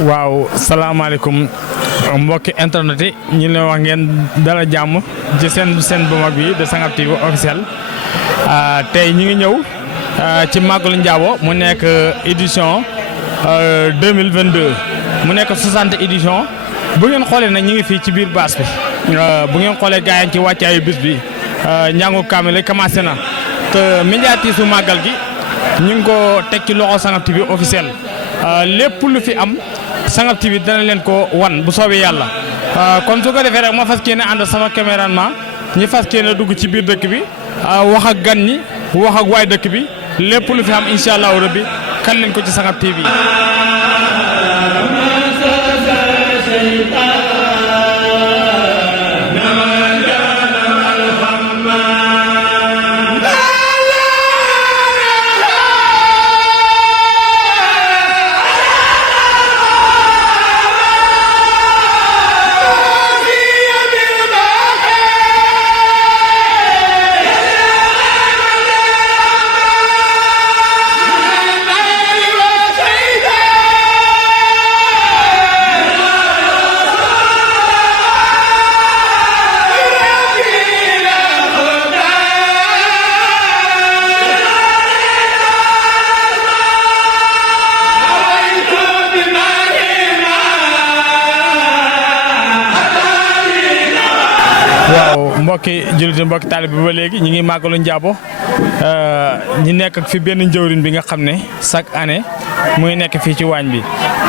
waaw salaamaaleykum mbokki internet yi ñu leen wax ngeen dala jàmm ci seen bu mag bi de Sangap TV officiel tey ñu ngi ñëw ci Magalu Ndiabo mu nekk édition 2022 mu nekk 60 édition bu ngeen xoolee nag ñu ngi fii ci biir baas bi bu ngeen xoolee gars yi ci wàccaayu bis bi njàngu kaamil commencé na te médiatis su màggal gi ñu ngi ko teg ci loxo Sangap TV officiel lépp lu fi am Sangap TV dana leen ko wan bu soobee yàlla kon su ko defee rek ma fas yéene ànd sama caméraman ñi fas yéene dugg ci biir dëkk bi wax ak gan ñi wax ak waay dëkk bi lépp lu fi am incha allahu rabbi kan leen ko ci Sangap TV. waaw mbokki jullit mbokki taalibe bi ba léegi ñu ngi Magalu Ndiabo ñi nekk ak fi benn njëwriñ bi nga xam ne chaque année muy nekk fii ci waañ bi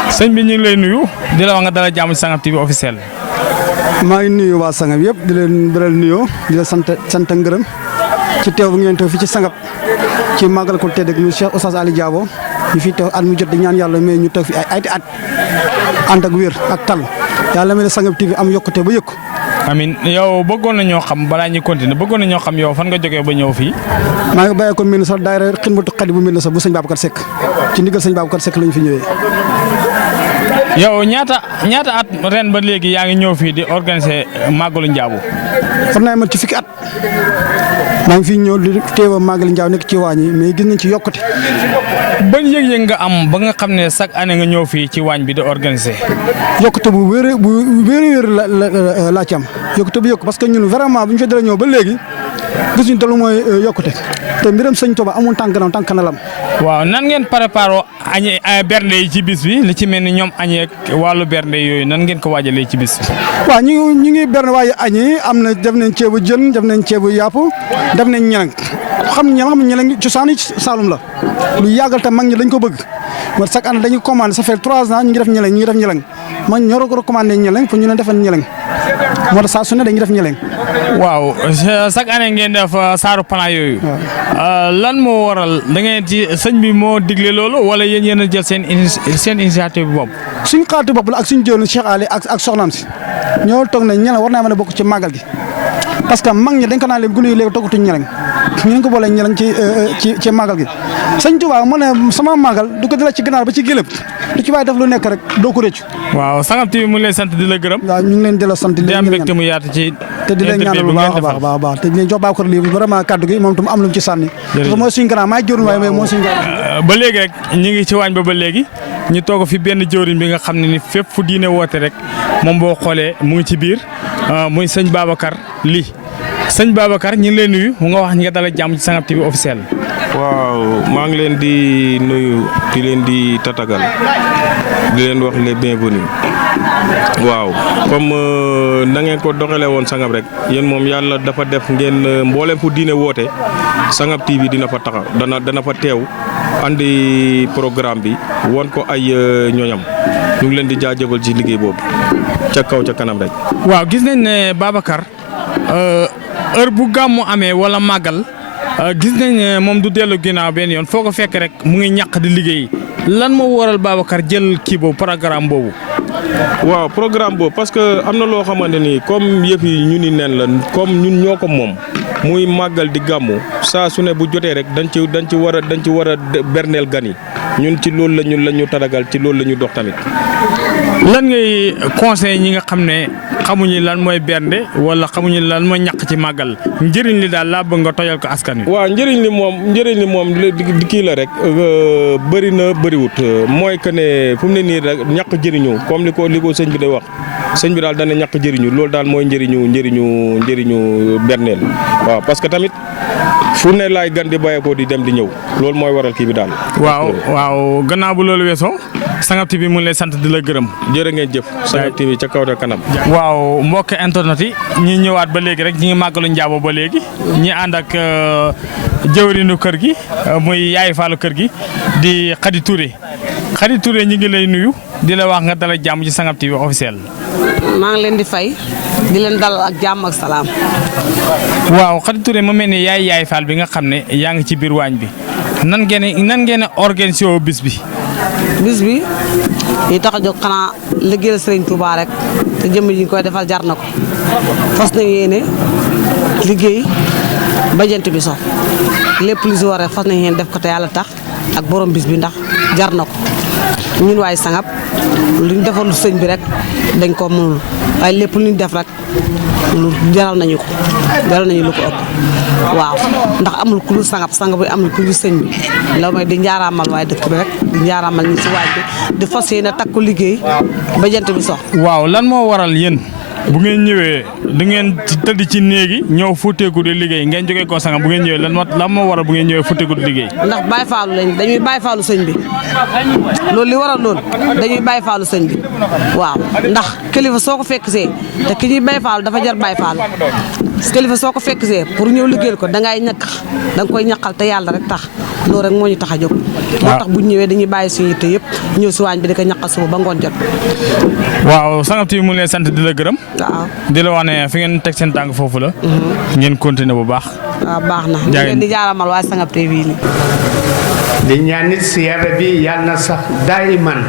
sëñ bi ñu ngi lay nuyu di la wax nga dala jàmm ci Sangap TV officiel. maa ngi nuyu waa Sangap yëpp di leen beral nuyoo di la sant ngërëm ci teew bu ngeen teew fii ci Sangap ci màggal ko tedd ak ñu Cheikh Oustaz Ali Diabo ñu fi teew at mu jot di ñaan yàlla mais ñu teew fi ay at ànd ak wér ak tal yàlla mel ne Sangap TV am yokkute ba yëkku. amin yow bëggoon na ñoo xam balaa ñuy continuer bëggoon na ñoo xam yow fan nga jógee ba ñëw fii. maa ngi bàyyi ko mel sax daayira Xidmatu Xaadim bu mel sax bu sëñ Babacar Seck ci ndigal sëñ Babacar Seck lañu fi ñëwee. yow ñaata at ren ba léegi yaa ngi ñëw fii di organiser Magalu Ndiabo. xam naa man ci fukki at maa ngi fi ñëw di teewa Magalu Ndiabo nekk ci waañ yi mais gis nañ ci yokkute. ban yëg-yëg nga am ba nga xam ne chaque année nga ñëw fii ci waañ bi di organiser. yokkute bu wéer la laa ci am yokkute bu yokk parce que ñun vraiment bu ñu fa dara ñëw ba léegi gisuñu te lu mooy yokkute te mbiram sëñ Tuubaa amul tànk gannaaw tànk kanalam. waaw nan ngeen préparé añee bernde yi ci bis bi li ci mel ni ñoom añee wàllu bernde yooyu nan ngeen ko waajalee ci bis bi. waaw ñu ngi bernde waaye añi am na def nañ ceebu jën def nañ ceebu yàpp def nañ ñeleng xam ñeleng cosaanu Saalum la lu yàggal te mag ñi dañ ko bëgg mooy chaque année dañuy commandé ça fait 3 ans ñu ngi def ñeleng man ñoo ko recommandé ñeleng pour ñu leen defal ñeleng moo tax saa su ne dañuy def ñeleng. waaw chaque année ngeen def saaru plan yooyu. lan moo waral da ngeen ci sëñ bi moo digle loolu wala yéen a jël seen initiative bopp. suñ xaatu bopp la ak suñ jëwriñ Cheikh Ali ak soxnaam si ñoo toog ne ñeleng war naa mën a bokk ci màggal gi parce que mag ñi dañ ko naan leen gune yi léegi toggatuñ ñeleng ñu ngi ko boolee ñeleng ci màggal gi. sëñ Tuubaa mu ne sama màggal du ko dala ci ganaar ba ci gëlëb du ci waay def lu nekk rek doo ko rëccu. waaw Sangap TV mu ngi lay sant di la gërëm. waaw ñu ngi leen di la sant di am mbégte mu yaatu ci te di leen ñaanal bu baax a baax te di leen jox Babacar lii vraiment kaddu gi moom tam am lu mu ci sànni. parce que mooy suñu grand maa jëriñ waaye mooy suñu grand. ba léegi rek ñu ngi ci waañ ba léegi ñu toog fi benn jëwriñ bi nga xam ne ni fépp fu diine woote rek moom boo xoolee mu ngi ci biir muy sëñ Babacar lii sëñ Babacar ñu ngi lay nuyu mu nga wax ñi nga dala jàmm ci Sangap TV officiel. waaw maa ngi leen di nuyu di leen di tatagal di leen wax les bienvenus waaw comme na ngeen ko doxalee woon Sangap rek yéen moom yàlla dafa def ngeen mboolem fu diine woote Sangap TV dina fa taxaw dana fa teew andi programme bi won ko ay ñoñam ñu ngi leen di jaajëfal ci liggéey boobu ca kaw ca kanam rek. waaw gis nañ ne Babacar heure bu gàmmu amee wala màggal. gis nañ ne moom du dellu ginnaaw benn yoon foo ko fekk rek mu ngi ñàq di liggéey lan moo waral Babacar jël kii boobu programme boobu. waaw programme boobu parce que am na loo xamante ni comme yëf yi ñu ni nen la comme ñun ñoo ko moom muy màggal di gàmmu saa su ne bu jotee rek dañ ci war a berneel gan yi ñun ci loolu la ñu taragal ci loolu la ñu dox tamit lan ngay conseil ñi nga xam ne xamuñu lan mooy bernde wala xamuñu lan mooy ñàkk ci màggal njëriñ li daal laa bëgg nga tojal ko askan wi. waaw njëriñ li moom kii la rek bëri na bëriwut mooy que ne fu mu ne nii rek ñàkk jëriñu comme li ko sëñ bi day wax sëñ bi daal dana ñàkk jëriñu loolu daal mooy njëriñu berneel waaw parce que tamit fu ne laay gan di bàyyeekoo di dem di ñëw loolu mooy waral kii bi daal. waaw gannaaw bu loolu weesoo Sangap TV mu ngi lay sant di la gërëm. jërë ngeen jëf. Sangap TV ca kaw te kanam. waaw mbokk internet yi ñi ñëwaat ba léegi rek ñi ngi màggalu Njaabo ba léegi ñi ànd ak jëwriñu kër gi muy yaay faalu kër gi di Khady Touré ñi ngi lay nuyu di la wax nga dalal jàmm ci Sangap TV officiel. maa ngi leen di fay di leen dalal ak jàmm ak salaam. waaw Khady Touré ma mel ni yaay faal bi nga xam ne yaa ngi ci biir waañ bi nan ngeen organisé woo bis bi. bis bi yi tax a jóg xanaa liggéeyal Serigne Touba rek te jëmm ji ñu koy defal jar na ko fas na yéene liggéey ba jant bi so lépp lu si war rek fas na yéene def ko te yàlla tax ak borom bis bi ndax jar na ko ñun waaye Sangap lu ñu defal lu sëñ bi rek dañ ko mënul waaye lépp lu ñu def rek lu jaral nañu lu ko ëpp waaw ndax amul ku dul Sangap bi amul ku dul sëñ bi loolu mooy di njaaraamal waaye dëkk bi rek di njaaraamal ñi si waaj bi di fas yéene takku liggéey ba jant bi sox. waaw lan moo waral yéen bu ngeen ñëwee da ngeen tëdd ci néegi ñëw futteeku di liggéey ngeen jógee ko Sangap bu ngeen ñëwee lan moo waral bu ngeen ñëwee futteeku di liggéey. ndax Baye Fallou lañ dañuy Baye Fallou sëñ bi loolu li waral loolu dañuy Baye Fallou sëñ bi waaw ndax kilifa soo ko fekk see te ki ñuy Baye Fallou dafa jar Baye Fallou kilifa soo ko fekk see pour ñëw liggéeyal ko dangay ñàkk danga koy ñaqal te yàlla rek tax loolu rek moo ñu tax a jóg. moo tax bu ñu ñëwee dañuy bàyyi suñu yitte yëpp ñëw si waañ bi di ko ñaqal suba ba ngoon jot. waaw Sangap TV mu ngi lay sant di la gërëm. waaw di la wax ne fi ngeen teg seen tànk foofu la. ngeen continuer bu baax. waaw baax na. ñu leen di jaaramal waa Sangap TV nii. di ñaan nit si yàlla bi yàlla na sax daayiman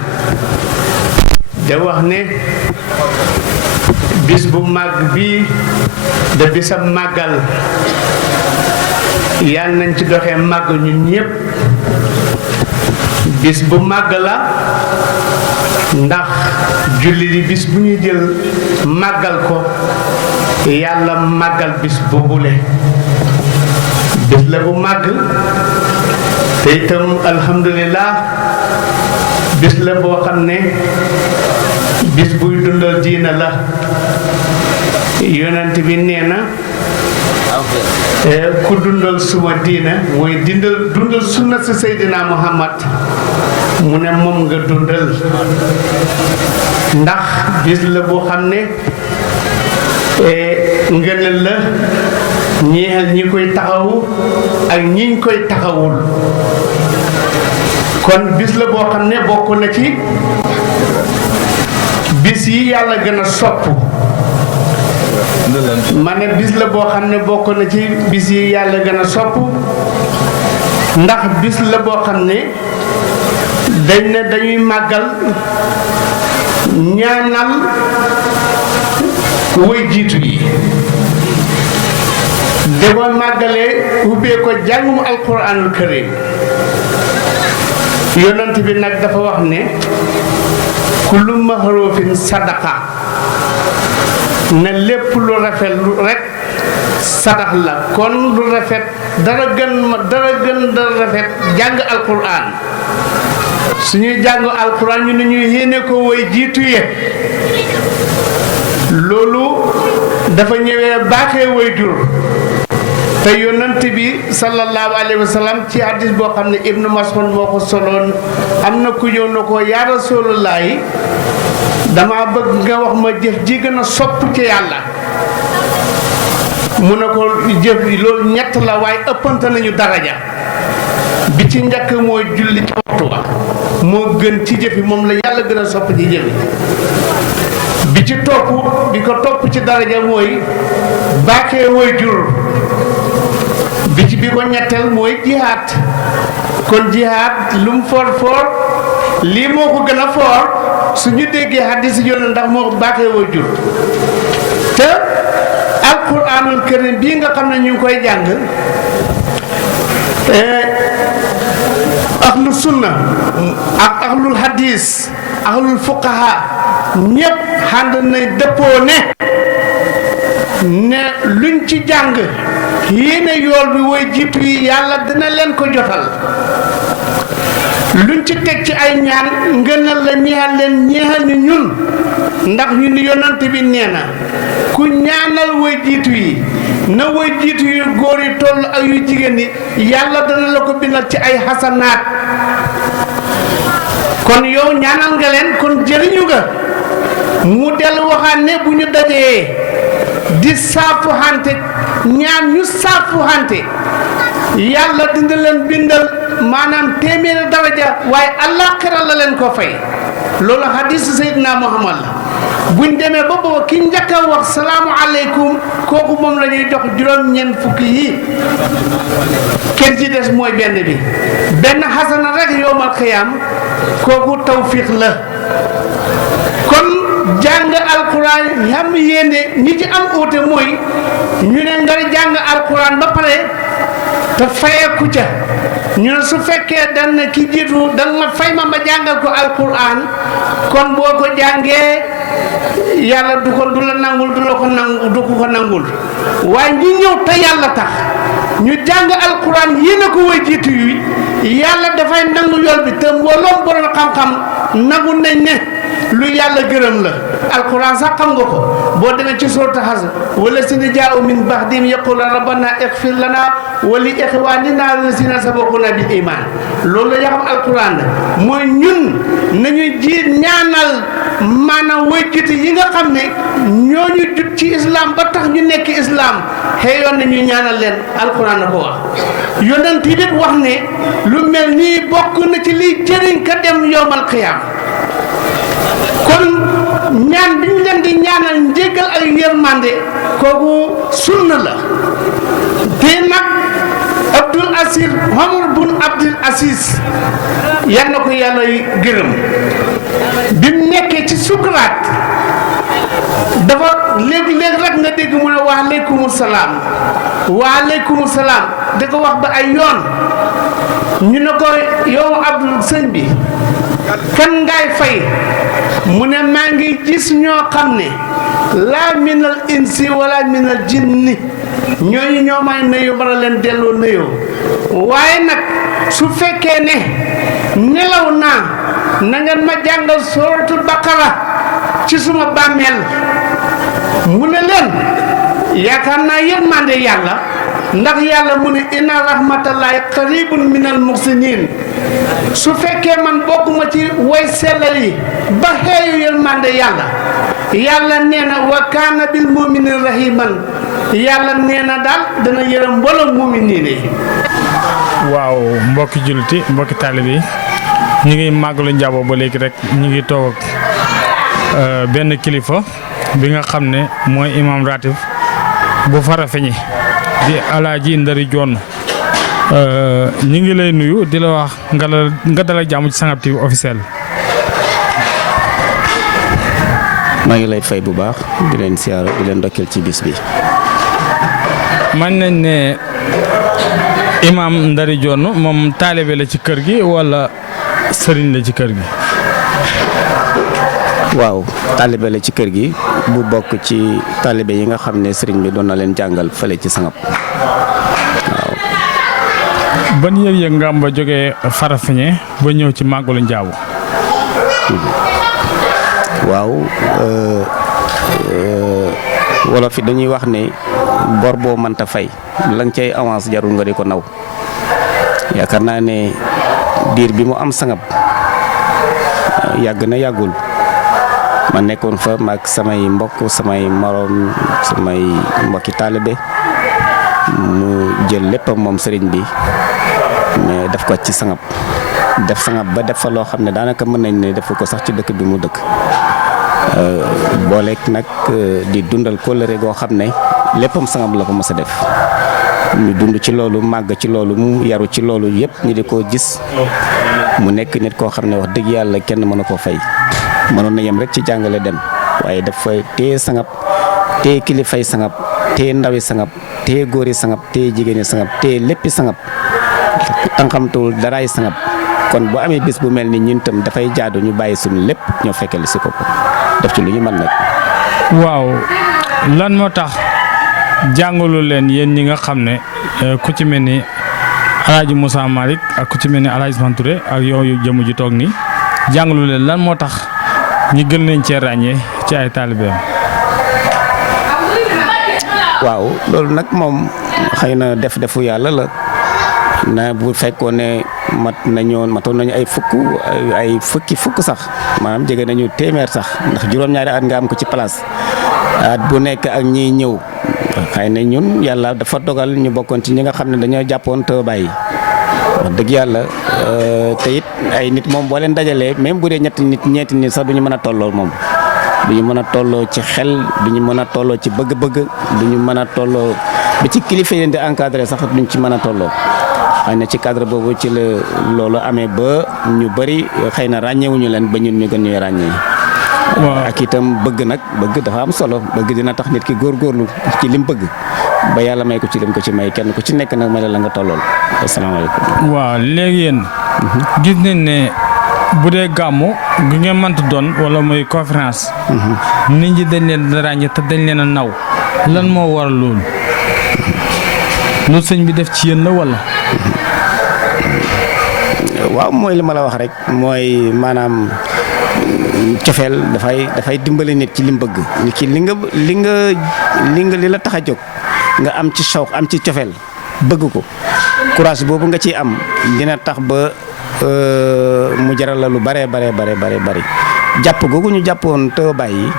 da wax ne bis bu màgg bii da bisam màggal yàlla nañ ci doxee màgg ñun ñëpp bis bu màgg la ndax julli di bis bu ñu jël màggal ko yàlla màggal bis boobule bis la bu màgg te itam alhamdulilah bis la boo xam ne bis buy dundal diina la yonent bi nee na ku dundal suma diina mooy dundal sunna si Seydina Muhammad mu ne moom nga dundal ndax bis la boo xam ne ngëneel la ñeexal ñi koy taxawu ak ñiñ koy taxawul kon bis la boo xam ne bokk na ci bis yi yàlla gën a sopp ma ne bis la boo xam ne bokk na ci bis yi yàlla gën a sopp ndax bis la boo xam ne dañ ne dañuy màggal ñaanal woy jiitu yi da ko màggalee ubbee ko jàngum alquranul karim yonent bi nag dafa wax ne kullu mahrufin sadaqa ne lépp lu rafet lu rek sadax la kon lu rafet dara gën rafet jàng alquran suñuy jàng alquran ñu ne ñuy yéene ko woy jiitu ye loolu dafa ñëwee baaxee woy jur te yonent bi sallallahu alayhi wa sallam ci hadis boo xam ne ibnu Mas'ud moo ko soloon am na ku ñëw na ko yaa Rasulullaahi dama bëgg nga wax ma jëf ji gën a sopp ci yàlla mu ne ko jëf loolu ñett la waaye ëppante nañu daraja bi ci njëkk mooy julli ci waxtu wa moo gën ci jëfi moom la yàlla gën a sopp ci jëfi bi ci topp bi ko topp ci daraja mooy baaxee woy jur bi ko ñetteel mooy jihaad kon jihaad lu mu foor foor lii moo ko gën a foor suñu déggee hadis yoon ndax moo baaxee woy jur te alquranul karim bii nga xam ne ñu ngi koy jàng ahlu sunna ak ahlul hadis ahlul fuqaha ñëpp ànd nañ dëppoo ne luñ ci jàng yéene yool bi woy jiitu yi yàlla dina leen ko jotal luñ ci teg ci ay ñaan ngënal la ñeexal ñu ñun ndax ñu ni yonent bi nee na ku ñaanal woy jiitu yi na woy jiitu yu góor yi toll ak yu jigéen yi yàlla dana la ko bindal ci ay xasanaat kon yow ñaanal nga leen kon jëriñu nga mu dellu waxaat ne bu ñu dajee di saafu xante ñaan ñu saafu xante yàlla dina leen bindal maanaam téeméeri daraja waaye àllaaxira la leen ko fay loolu hadiis Seydina Muhammad la buñ demee ba booba ki njëkk a wax salaamu aleykum kooku moom la ñuy jox juróom-ñeent fukki yi kenn ci des mooy benn bi benn xasana rek yowmal xiyaam kooku tawfiix la kon jàng alquran yam yéene ñi ci am uute mooy ñu ne nga jàng alquran ba pare te fayeeku ca ñu ne su fekkee dan na ki jiitu dan ma fay ma jàngal ko alquran kon boo ko jàngee yàlla du la nangul du ko nangul waaye ñi ñëw te yàlla tax ñu jàng alquran yéene ko way jiitu yi yàlla dafay nangu yool bi te mbooloom borom xam-xam nangu nañ ne lu yàlla gërëm la alquran sax xam nga ko boo demee ci sourate Hasr wala sina jaa'u min ba'dihim yaquluna rabbana ighfir lana wa li ikhwanina allazina sabaquna bil iman loolu la xam alquran la mooy ñun nañu ji ñaanal maanaam wayjit yi nga xam ne ñooñu jut ci islam ba tax ñu nekk islam xëyoon na ñu ñaanal leen alquran na ko wax yonent yi wax ne lu mel nii bokk na ci liy jëriñ ka dem yowmal qiyaam kon ñaan bi ñu leen di ñaanal njéggal ak yërmande kooku sunna la te nag Abdul Aziz Omar bun Abdul Aziz yal na ko yàlla gërëm bi mu nekkee ci sukuraat dafa léegi-léegi rek nga dégg mu ne waaleykum salaam da ko wax ba ay yoon ñu ne ko yow Abdul sëñ bi kan ngay fay mu ne maa ngi gis ñoo xam ne laa minal insi wala minal jinni ñooñu ñoo may nuyu mën a leen delloo nuyoo waaye nag su fekkee ne nelaw naa na ngeen ma jàngal suratul baqara ci suma bàmmeel mu ne leen yaakaar naa yërmande yàlla ndax yàlla mu ne inna rahmatallahi qaribun minal muhsinin su fekkee man bokkuma ci way sellal yi ba xeeyu yërmande yàlla nee na wa kaana bil mu'minin rahiman yàlla nee na daal dana yërëm mbooloo mu'minin yi. waaw mbokki julliti mbokki taalibe yi ñu ngi màggalu Njaabo ba léegi rek ñu ngi toog ak benn kilifa bi nga xam ne mooy imam ratib bu Farafeñi di Alaaji Ndari Joon ñu ngi lay nuyu di la wax nga dalal jàmm ci Sangap TV officiel. maa ngi lay fay bu baax di leen siyaara di leen ndokkeel ci bis bi. man nañ ne imam Ndari Joon moom taalibe la ci kër gi wala sëriñ la ci kër gi. waaw taalibe la ci kër gi bu bokk ci taalibe yi nga xam ne sëriñ bi doon na leen jàngal fële ci Sangap waaw. ban yëg-yëg nga am ba jógee Farafeñe ba ñëw ci màggalu Njaabo. waaw wolof yi dañuy wax ne bor boo mënta fay la nga cay avance jarul nga di ko naw yaakaar naa ne diir bi mu am Sangap yàgg na yàggul ma nekkoon fa maag samay mbokk samay moroom samay mbokki taalibe mu jël léppam moom sëriñ bi mais def ko ci Sangap def Sangap ba def fa loo xam ne daanaka mën nañ ne def ko sax ci dëkk bi mu dëkk booleeg nag di dundal kóllëre goo xam ne léppam Sangap la ko mës a def ñu dund ci loolu màgg ci loolu mu yaru ci loolu yëpp ñu di ko gis mu nekk nit koo xam ne wax dëgg yàlla kenn mënu koo fay mënoon na yem rek ci jàngale dem waaye dafa téye Sangap téye kilifay Sangap téye ndawi Sangap téye góori Sangap téye jigéeni Sangap téye léppi Sangap tànqamtuwul daraay Sangap kon bu amee bis bu mel ni ñun tam dafay jaadu ñu bàyyi suñu lépp ñoo fekkali si ko def ci lu ñu mën nag. waaw lan moo tax jàngalu leen yéen ñi nga xam ne ku ci mel ni Alaaji Moussa Malick ak ku ci mel ni Alaaji Ousmane Touré ak yooyu jëmm ji toog nii jàngalu leen lan moo tax ñi gën leen cee ràññee ci ay taalibeem. waaw loolu nag moom xëy na defu yàlla la na bu fekkoon ne matoon nañu ay fukk sax maanaam jege nañu téeméer sax ndax juróom-ñaari at nga am ko ci place at bu nekk ak ñiy ñëw xëy na ñun yàlla dafa dogal ñu bokkoon ci ñi nga xam ne dañoo jàppoon te bàyyi wax dëgg yàlla te it ay nit moom boo leen dajalee même bu dee ñeenti nit sax du ñu mën a tolloo moom. du ñu mën a tolloo ci xel du ñu mën a tolloo ci bëgg-bëgg du ñu mën a tolloo ba ci kilifa yi di encadré sax duñ ci mën a tolloo xëy na ci cadre boobu ci la loolu amee ba ñu bëri xëy na ràññeewuñu leen ba ñun ñu gën ñuy ràññee. waaw ak itam bëgg dafa am solo bëgg dina tax nit ki góorgóorlu ci lim bëgg ba yàlla may ko ci lim ko ci may kenn ku ci nekk nag may la nga tollool. asalaamaaleykum. waaw léegi yéen gis nañ ne bu dee gàmmu gi ngeen mënta doon wala mooy conférence. nit ñi dañ leen di ràññee te dañ leen a naw lan moo waral loolu. loolu sëñ bi def ci yéen la wala. waaw mooy li ma la wax rek mooy maanaam cofeel dafay dimbali nit ci lim bëgg nit ki li la tax a jóg nga am ci sawq am ci cofeel bëgg ko courage boobu nga ciy am dina tax ba mu jaral la lu bare jàpp googu ñu jàppoon te bàyyi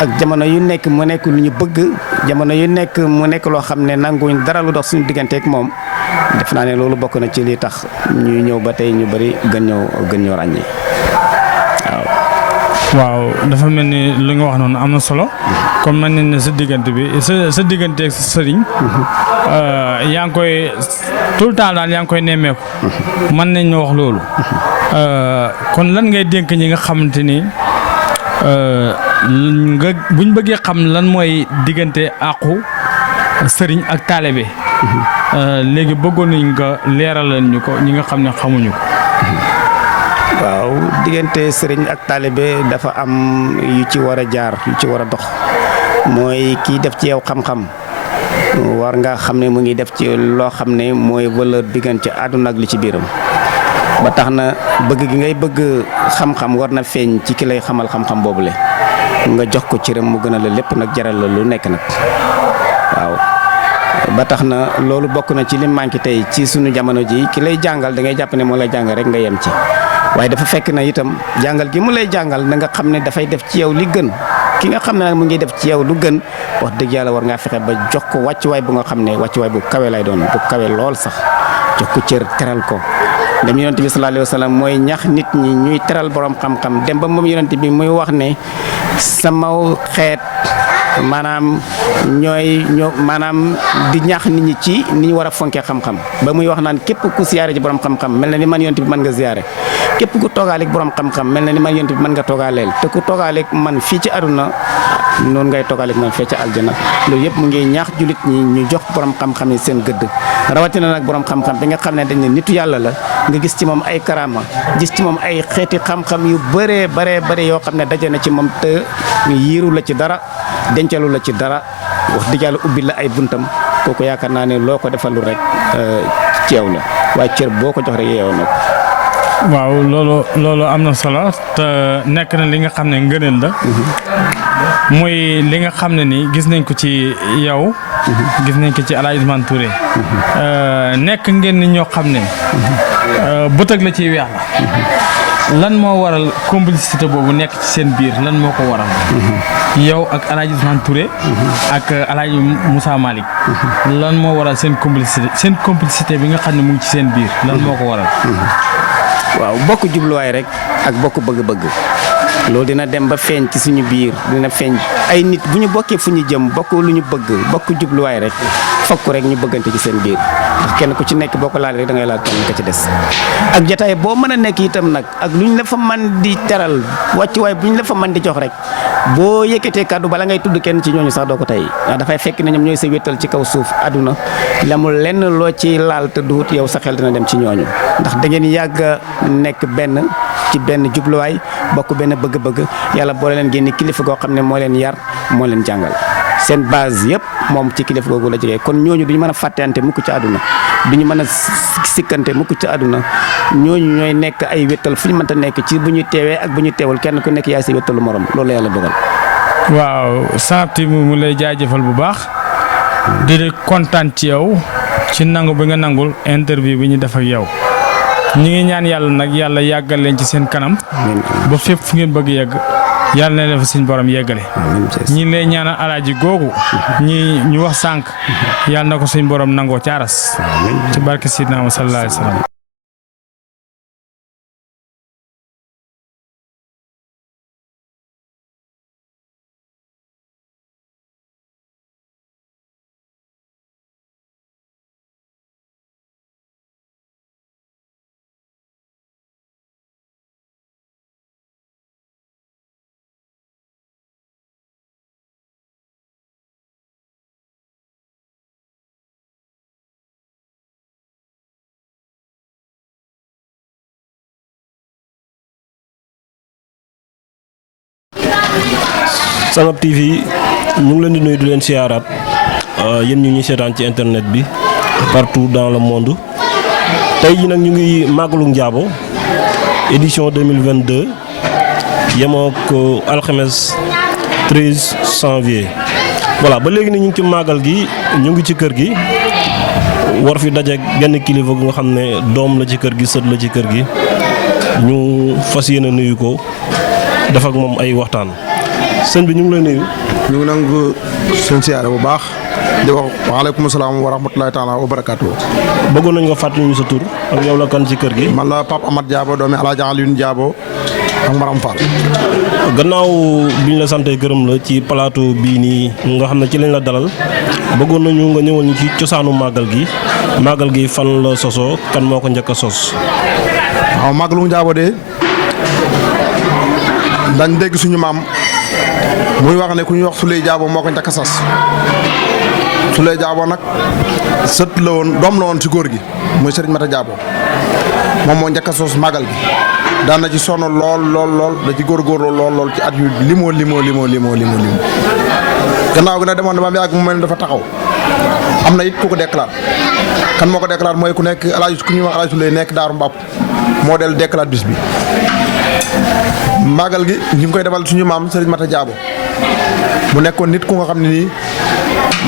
ak jamono yu nekk mu nekk lu ñu bëgg jamono yu nekk mu nekk loo xam ne nanguñ dara lu dox suñu digganteek moom def naa ne loolu bokk na ci li tax ñuy ñëw ba tey ñu bari gën ñoo ràññee waaw dafa mel ni li nga wax noonu am na solo comme mel nañ ne sa diggante bi sa digganteeg sa sëriñ yaa ngi koy tout le temps daal yaa ngi koy nemmeeku mën nañ ñu wax loolu kon lan ngay dénk ñi nga xamante ni buñ bëggee xam lan mooy diggante àqu sëriñ ak taalibe léegi bëggoon nañ nga leeralal ñu ko ñi nga xam ne xamuñu ko. waaw diggante sëriñ ak taalibe dafa am yu ci war a jaar yu ci war a dox mooy kii def ci yow xam-xam war nga xam ne mu ngi def ci loo xam ne mooy valeur diggante àdduna ak li ci biiram ba tax na bëgg gi ngay bëgg xam-xam war na feeñ ci ki lay xamal xam-xam boobule nga jox ko cëram mu gën a la lépp nag jaral la lu nekk nag waaw ba tax na loolu bokk na ci li manqué tey ci sunu jamono ji ki lay jàngal da ngay jàpp ne moo lay jàngal rek nga yem ci waaye dafa fekk na itam jàngal gi mu lay jàngal na nga xam ne dafay def ci yow li gën ki nga xam ne nag mu ngi def ci yow lu gën wax dëgg yàlla war ngaa fexe ba jox ko wàccuwaay bu nga xam ne wàccuwaay bu kawe lay doon bu kawe lool sax jox ko cër teral ko dem yonent bi sallallahu alayhi wa sallam mooy ñax nit ñi ñuy teral borom xam-xam dem ba moom yonent bi muy wax ne sama xeet maanaam maanaam di ñaax nit ñi ci ni ñu war a fonkee xam-xam ba muy wax naan képp ku siyaare ji borom xam-xam mel na ni man yonent bi mën nga siyaare képp ku toogaaleeg borom xam-xam mel na ni man yonent bi mën nga toogaaleel te ku toogaaleeg man fii ci aduna noonu ngay toogaaleeg man fee ci aljana loolu yëpp mu ngi ñaax julit ñi ñu jox borom xam-xam yi seen gëdd rawatina nag borom xam-xam bi nga xam ne dañ ne nitu yàlla la nga gis ci moom ay karama gis ci moom ay xeeti xam-xam yu bëree yoo xam ne daje na ci moom te yiiru la ci dara dencalu la ci dara wax dëgg yàlla ubbi la ay buntam kooku yaakaar naa ne loo ko defalul rek ceew la waaye cër boo ko jox rek yeew na ko. waaw loolu am na solo te nekk na li nga xam ne ngëneel la. muy li nga xam ne ni gis nañ ko ci yow. gis nañ ko ci Alaaji Ousmane Touré. nekk ngeen ni ñoo xam ne. bëtëg la ciy weex la. lan moo waral complicité boobu nekk ci seen biir lan moo ko waral. yow ak Alaaji Ousmane Touré. ak Alaaji Moussa Malick. lan moo waral seen complicité bi nga xam ne mu ngi ci seen biir lan moo ko waral. waaw bokk jubluwaay rek ak bokk bëgg-bëgg loolu dina dem ba feeñ ci suñu biir dina feeñ ay nit bu ñu bokkee fu ñu jëm bokk lu ñu bëgg bokk jubluwaay rek fokk rek ñu bëggante ci seen biir ndax kenn ku ci nekk boo ko laal rek da ngay laal kenn ka ci des. ak jotaay boo mën a nekk itam nag ak lu ñu la fa mën di teral wàccuwaay bu ñu la fa mën di jox rek boo yëkkatee kàddu bala ngay tudd kenn ci ñooñu sax doo ko tey ndax dafay fekk ne ñoom ñooy sa wéttal ci kaw suuf àdduna lamul lenn loo ci laal te duut yow sa xel dina dem ci ñooñu ndax da ngeen yàgg a nekk benn ci benn jubluwaay bokk benn bëgg-bëgg yàlla boole leen génn kilifa goo xam ne moo leen yar moo leen jàngal seen base yëpp moom ci kilifa googu la jógee kon ñooñu duñu mën a fàtteante mukk ci àdduna duñu mën a sikkante mukk ci àdduna ñooñu ñooy nekk ay wéttal fu ñu mënta nekk ci bu ñu teewee ak bu ñu teewul kenn ku nekk yaay si wéttalu morom loolu la yàlla dogal. waaw Sangap mu lay jaajëfal bu baax di kontaan ci yow ci nangu bi nga nangul interview bi ñu def ak yow ñi ngi ñaan yàlla nag yàlla yàggal leen ci seen kanam ba fépp fu ngeen bëgg yegg yàlla na leen fa suñu borom yeggale ñi lay ñaanal alaaji googu ñi ñu wax sànq yàlla na ko suñu borom nangoo ci aras ci barke Sidna Muhammad sallallahu alayhi wa sallam. Sangap TV ñu ngi leen di nuyu di leen siyaaraat yéen ñu ñuy seetaan ci internet bi partout dans le monde tey ji nag ñu ngi màggalu Njaabo édition 2022 yemoo ko alxames 13 janvier voilà ba léegi ni ñu ngi ci màggal gi ñu ngi ci kër gi war fi dajeek benn kilifa gu nga xam ne doom la ci kër gi sët la ci kër gi ñu fas yéene nuyu ko def ak moom ay waxtaan sëñ bi ñu ngi lay nuyu. ñu ngi nangu seen siyaare bu baax di wax waaleykum salaam wa rahmatulahi taala wa barakaatu. bëggoon nañu nga fàttali ñu sa tur ak yow la kan ci kër gi. man la Pape Amad Diabo doomi Alaaji Alioune Diabo ak Maram Fall. gannaaw bi ñu la santee gërëm la ci plateau bii nii nga xam ne ci lañ la dalal bëggoon nañu nga ñëwal ñu ci cosaanu màggal gi fan la sosoo kan moo ko njëkk a sos. waaw màggalu Njaabo de dañ dégg suñu maam muy wax ne ku ñuy wax Suley Jaabo moo ko njëkk a sas Suley Jaabo nag sët la woon doom la woon ci góor gi muy Serigne Mata Jaabo moom moo njëkk a sos màggal gi daan na ci sonn lool da ci góorgóorlu lool ci at yu limoo gannaaw gi nag demoon na ba mu yàgg mu mel ni dafa taxaw am na it ku ko déclaré kan moo ko déclaré mooy ku ñuy wax Alaaji Suley nekk Daaru Mbàpp moo del déclaré bis bi màggal gi ñu ngi koy defal suñu maam Serigne Mata Jaabo mu nekkoon nit ku nga xam ne nii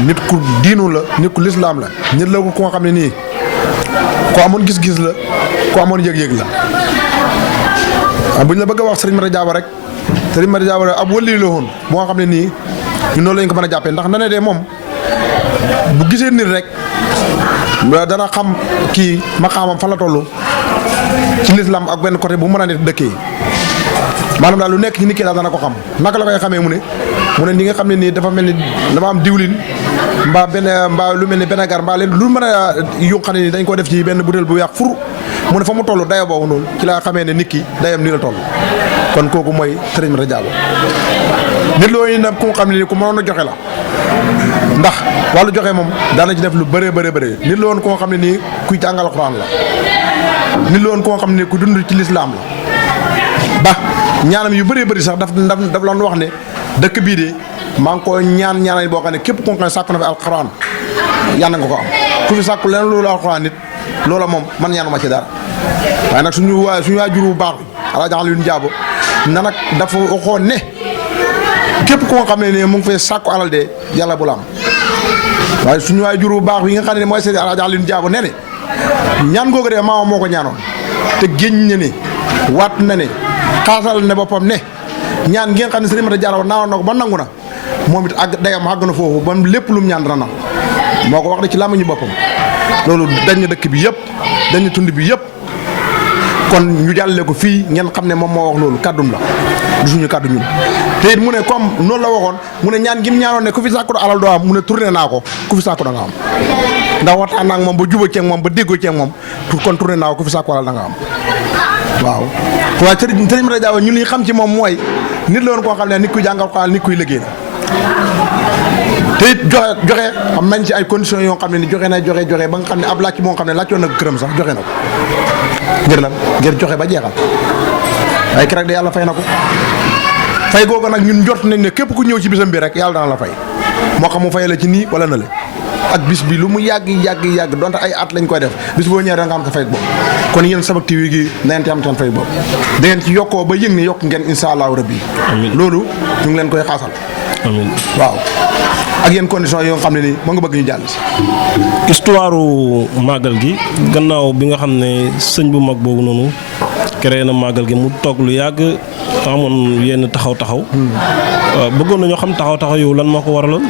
nit ku diinu la nit ku lislaam la nit la ku nga xam ne nii ku amoon gis-gis la ku amoon yëg-yëg la bu ñu la bëgg a wax Serigne Mata Jaabo rek Serigne Mata Jaabo ab wëlli la woon bu nga xam ne nii ñu noonu lañ ko mën a jàppee ndax na ne de moom bu gisee nit rek dana xam kii maqaamam fan la toll ci lislaam ak benn côté bu mën a nit dëkkee maanaam daal lu nekk ci nit ki daal dana ko xam naka la koy xamee mu ne ni nga xam ne nii dafa mel ni dama am diwlin mbaa lu mel ni benegar mbaa leen lu mën a yu xam ne nii dañ ko def ci benn butéel bu yàq fur mu ne fa mu toll dayo boobu noonu ci laa xamee ne nit ki dayam nii la toll kon kooku mooy Serigne Mata Jaabo nit loolu nag ku nga xam ne nii ku mënoon a joxe la ndax wàllu joxe moom daana ci def lu bëree nit la woon ku nga xam ne nii kuy jàngal Alxuraan la nit la woon ku nga xam ne nii ku dund ci lislaam la ba ñaanam yu bëree sax daf loon wax ne dëkk bii de maa ngi ko ñaanal boo xam ne képp ku nga xam ne sàkku na fi alxuraan yàlla nga ko am ku fi sàkku leneen loolu alxuraan nit loola moom man ñaanuma ci dara waaye nag suñu waajur bu baax bi Alaaji Alioune Diabo na nag dafa waxoon ne képp ku nga xam ne mu ngi fay sàkku alal de yàlla bu la am waaye suñu waajur bu baax bi nga xam ne mooy Seydi Alaaji Alioune Diabo nee ne ñaan googu de maama moo ko ñaanoon te géñ na ne waat na ne xaasal ne boppam ne ñaan gi nga xam ne Serigne Mata Jaara naawoon na ko ba nangu na moom it dayam àgg na foofu ba lépp lu mu ñaan dana nangu moo ko wax de ci làmmiñu boppam loolu dañ na dëkk bi yëpp dañ na tund bi yëpp kon ñu jàllale ko fii ngeen xam ne moom moo wax loolu kàddum la du suñu kàddu ñun te it mu ne comme noonu la waxoon mu ne ñaan gi mu ñaanoon ne ku fi sàkku alal doo am mu ne tourné naa ko ku fi sàkku da nga am ndax waxtaan naa ak moom ba juba ceeg moom ba déggoo ceeg moom kon tourné naa ko ku fi sàkku alal da nga am waaw waaye sëriñ Mata Diabo ñun li xam ci moom mooy nit la woon koo xam ne nit kuy jàngal xaal nit kuy liggéey la te it joxe am nañ ci ay conditions yoo xam ne ni joxe ba nga xam ne ab laaj moo xam ne laajoon na ko këram sax joxe na ko ngir lan ngir joxe ba jeexal waaye keroog de yàlla fay na ko fay googu nag ñun njort nañ ne képp ku ñëw ci bisam bi rek yàlla dana la fay moo xam mu fay la ci nii wala na le ak bis bi lu mu yàgg donte ay at lañ koy def bis boo ñëwee da nga am sa fay boobu kon yéen Sabak TV gi da ngeen ci am seen fay boobu da ngeen ci yokkoo ba yëg ne yokk ngeen insha allahu rabbi loolu ñu ngi leen koy xaasal amiin waaw ak yenn conditions yoo xam ne nii moo nga bëgg ñu jàll si. histoire màggal gi gannaaw bi nga xam ne sëñ bu mag boobu noonu créé na màggal gi mu toog lu yàgg amoon yenn taxaw bëggoon nañoo xam taxaw yow lan moo ko waraloon.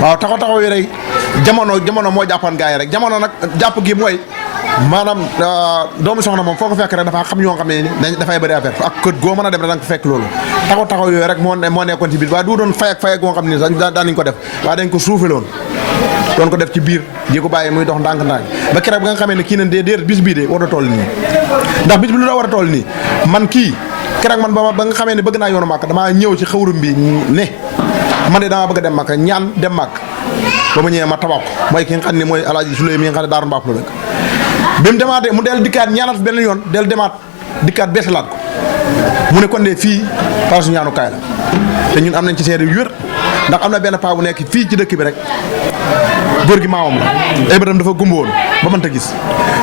waaw taxaw yi rek jamono moo jàppoon gars yi rek jamono nag jàpp gi mooy maanaam doomu soxna moom foo ko fekk rek dafa xam ñoo xam ne ni dafay bëri affaire ak kër goo mën a dem rek da nga ko fekk loolu taxaw yooyu rek moo nekkoon ci biir waaye du doon fay goo xam ne sax daan nañ ko def waaye dañ ko suufeloon doon ko def ci biir di ko bàyyi muy dox ndànk-ndànk ba keroog ba nga xamee ne kii ne déet bis bii de war a toll nii ndax bis bi lu la war a toll nii man kii keroog man ba nga xamee ne bëgg naa yoonu màkk damaa ñëw ci xawrum bi ne man de damaa bëgg a dem màkk ñaan dem màkk ba ma ñëwee ma tabax mooy ki nga xam ne mooy alaaji Suley mi nga xam ne daaru mbaap la dëkk bi mu demaatee mu del dikkaat ñaanat benn yoon del demaat dikkaat beesalaat ko mu ne kon de fii paasu ñaanukaay la te ñun am nañ ci seede yu wér ndax am na benn paa bu nekk fii ci dëkk bi rek góor gi maamam la ay bëtam dafa gumba woon ba mënta gis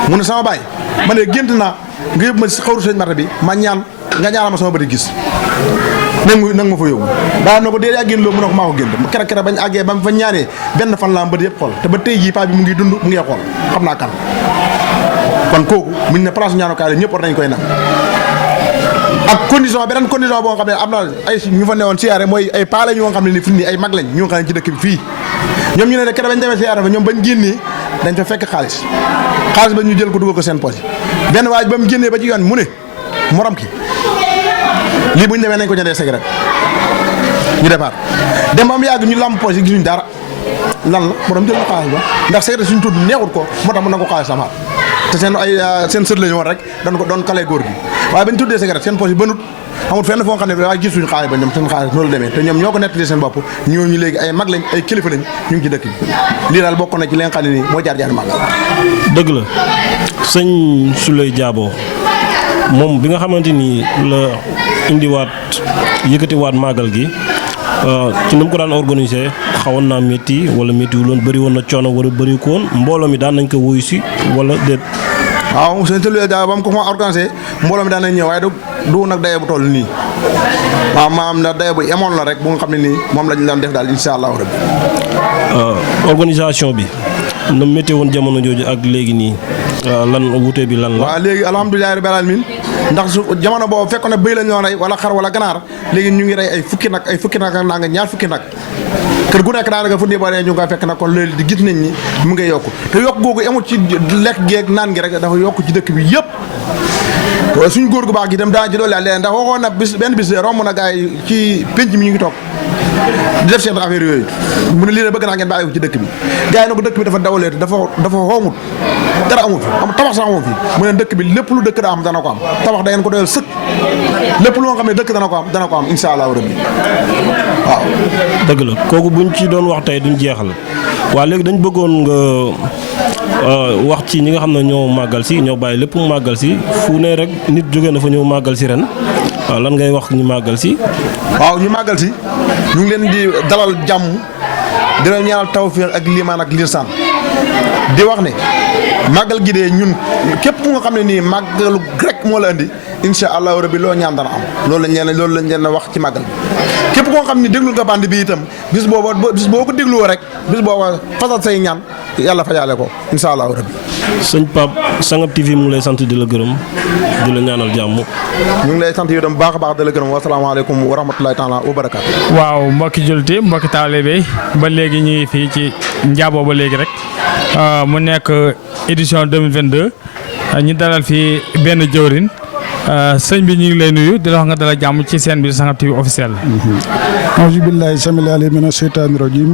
mu ne sama baay ma ne gént naa nga yóbbu ma si xawru sëñ Mata bi ma ñaan nga ñaanal ma sama bëti gis nag ma fa yóbbu daa na ko dee yaa génn loolu mu ne ko maa ko génn kera bañ àggee ba fa ñaanee benn fan laa mbët yëpp xool te ba tey jii paa bi mu ngi dund mu ngi xool xam naa kan kon kooku muñ ne place ñaanukaay la ñëpp war nañ koy nag ak beneen condition boo xam ne am na ay ñu fa newoon siyaare mooy ay paa la ñoo xam ne ni fi nii ay mag lañ ñu xam ne ci dëkk bi fii ñoom ñu ne ne kera bañ demee siyaare fa ñoom bañ génnee dañ fa fekk xaalis ba ñu jël ko dugal ko seen poche benn waaj ba mu génnee ba ci yoon mu ne morom ki lii bu ñu demee nañ ko jëndee cigarette ñu départ dem ba mu yàgg ñu lamp poche yi gisuñ dara lan la borom jël na xaalis ba ndax cigarette suñu tudd neexut ko moo tax mën na ko xaalis sama te seen sët la ñu woon rek doon kale góor gi waaye bañ tuddee cigarette seen poche yi bënut amul fenn foo xam ne waaye gisuñu xaalis ba ñoom seen xaalis noonu la demee te ñoom ñoo ko nettali seen bopp ñooñu léegi ay mag lañ ay kilifa lañ ñu ngi ci dëkk bi lii daal bokk na ci li nga xam ne nii moo jaar màggal. dëgg la sëñ Souleye Diabo moom bi nga xamante ni la yëkkatiwaat màggal gi ci ni mu ko daan organisé xawoon naa métti wala méttiwul woon bëri woon na coono wala bëri ko woon mbooloo mi daan nañ ko wuyu si wala déet. waaw sëñ Souleye Diabo ba mu ko organisé mbooloo mi daan nañ ñëw waaye du nag daye bu toll nii waaw maanaam na daye bu emoon la rek bu nga xam ne nii moom lañ daan def daal incha allahu rabbi. organisation bi na métti woon jamono jooju ak léegi nii lan wuute bi lan la. waaw léegi alhamdulilah rabbil alamin ndax su jamono boobu fekkoon ne bëy lañ doon rey wala xar wala ganaar léegi ñu ngi rey ay fukki nag ak naa nga ñaar fukki nag kër gu nekk daanaka fu nii boo dee ñu ngi koy fekk nag kon loolu di gis nañ ni mu ngi yokku te yokk googu amul ci lekk geeg naan gi rek dafa yokk ci dëkk bi yëpp suñu góor gu baax gi itam daa ci loolu leen ndax waxoon na benn bis romb na gars yi ci penc mi ñu ngi toog di def seen affaire yooyu mu ne lii de bëgg naa ngeen bàyyi ko ci dëkk bi gars yi na ko dëkk bi dafa dawalee dafa xoomut dara amul fi am tabax sax amul fi mu ne dëkk bi lépp lu dëkk daa am dana ko am tabax da ngeen ko doyal sëkk lépp lu nga xam ne dëkk dana ko am insha allahu rabbi waaw. dëgg la kooku buñ ci doon wax tey duñ jeexal waa léegi dañ bëggoon nga wax ci ñi nga xam ne ñoo màggal si ñoo bàyyi lépp mu màggal si fu ne rek nit jógee na fa ñëw màggal si ren waaw lan ngay wax ñu màggal si. waaw ñu màggal si ñu ngi leen di dalal jàmm di leen ñaanal tawfiq ak liimaan ak lirsaan di wax ne màggal gi de ñun képp nga xam ne nii màggalu rek moo la andi incha allahu rabbi loo ñaan dana am loolu lañ leen wax ci màggal képp koo xam ne déglu nga bande bi itam bis boo ko dégluwoo rek bis booba fasal say ñaan yàlla fajaale ko incha allahu rabbi. sëñ Pape Sangap TV mu ngi lay sant di la gërëm di la ñaanal jàmm. ñu ngi lay sant yow dem baax a baax di la gërëm wasalaamaaleykum wa rahmatulahi taala wa barakaatu. waaw mbokki jullit mbokki taalibe ba léegi ñu ngi fii ci Ndiabo ba léegi rek mu nekk édition 2022 ñu dalal fii benn jëwrin sëñ bi ñu ngi lay nuyu di la wax nga dalal jàmm ci seen bi Sangap TV officiel. auzu billahi samil alim mina sheytaani rajim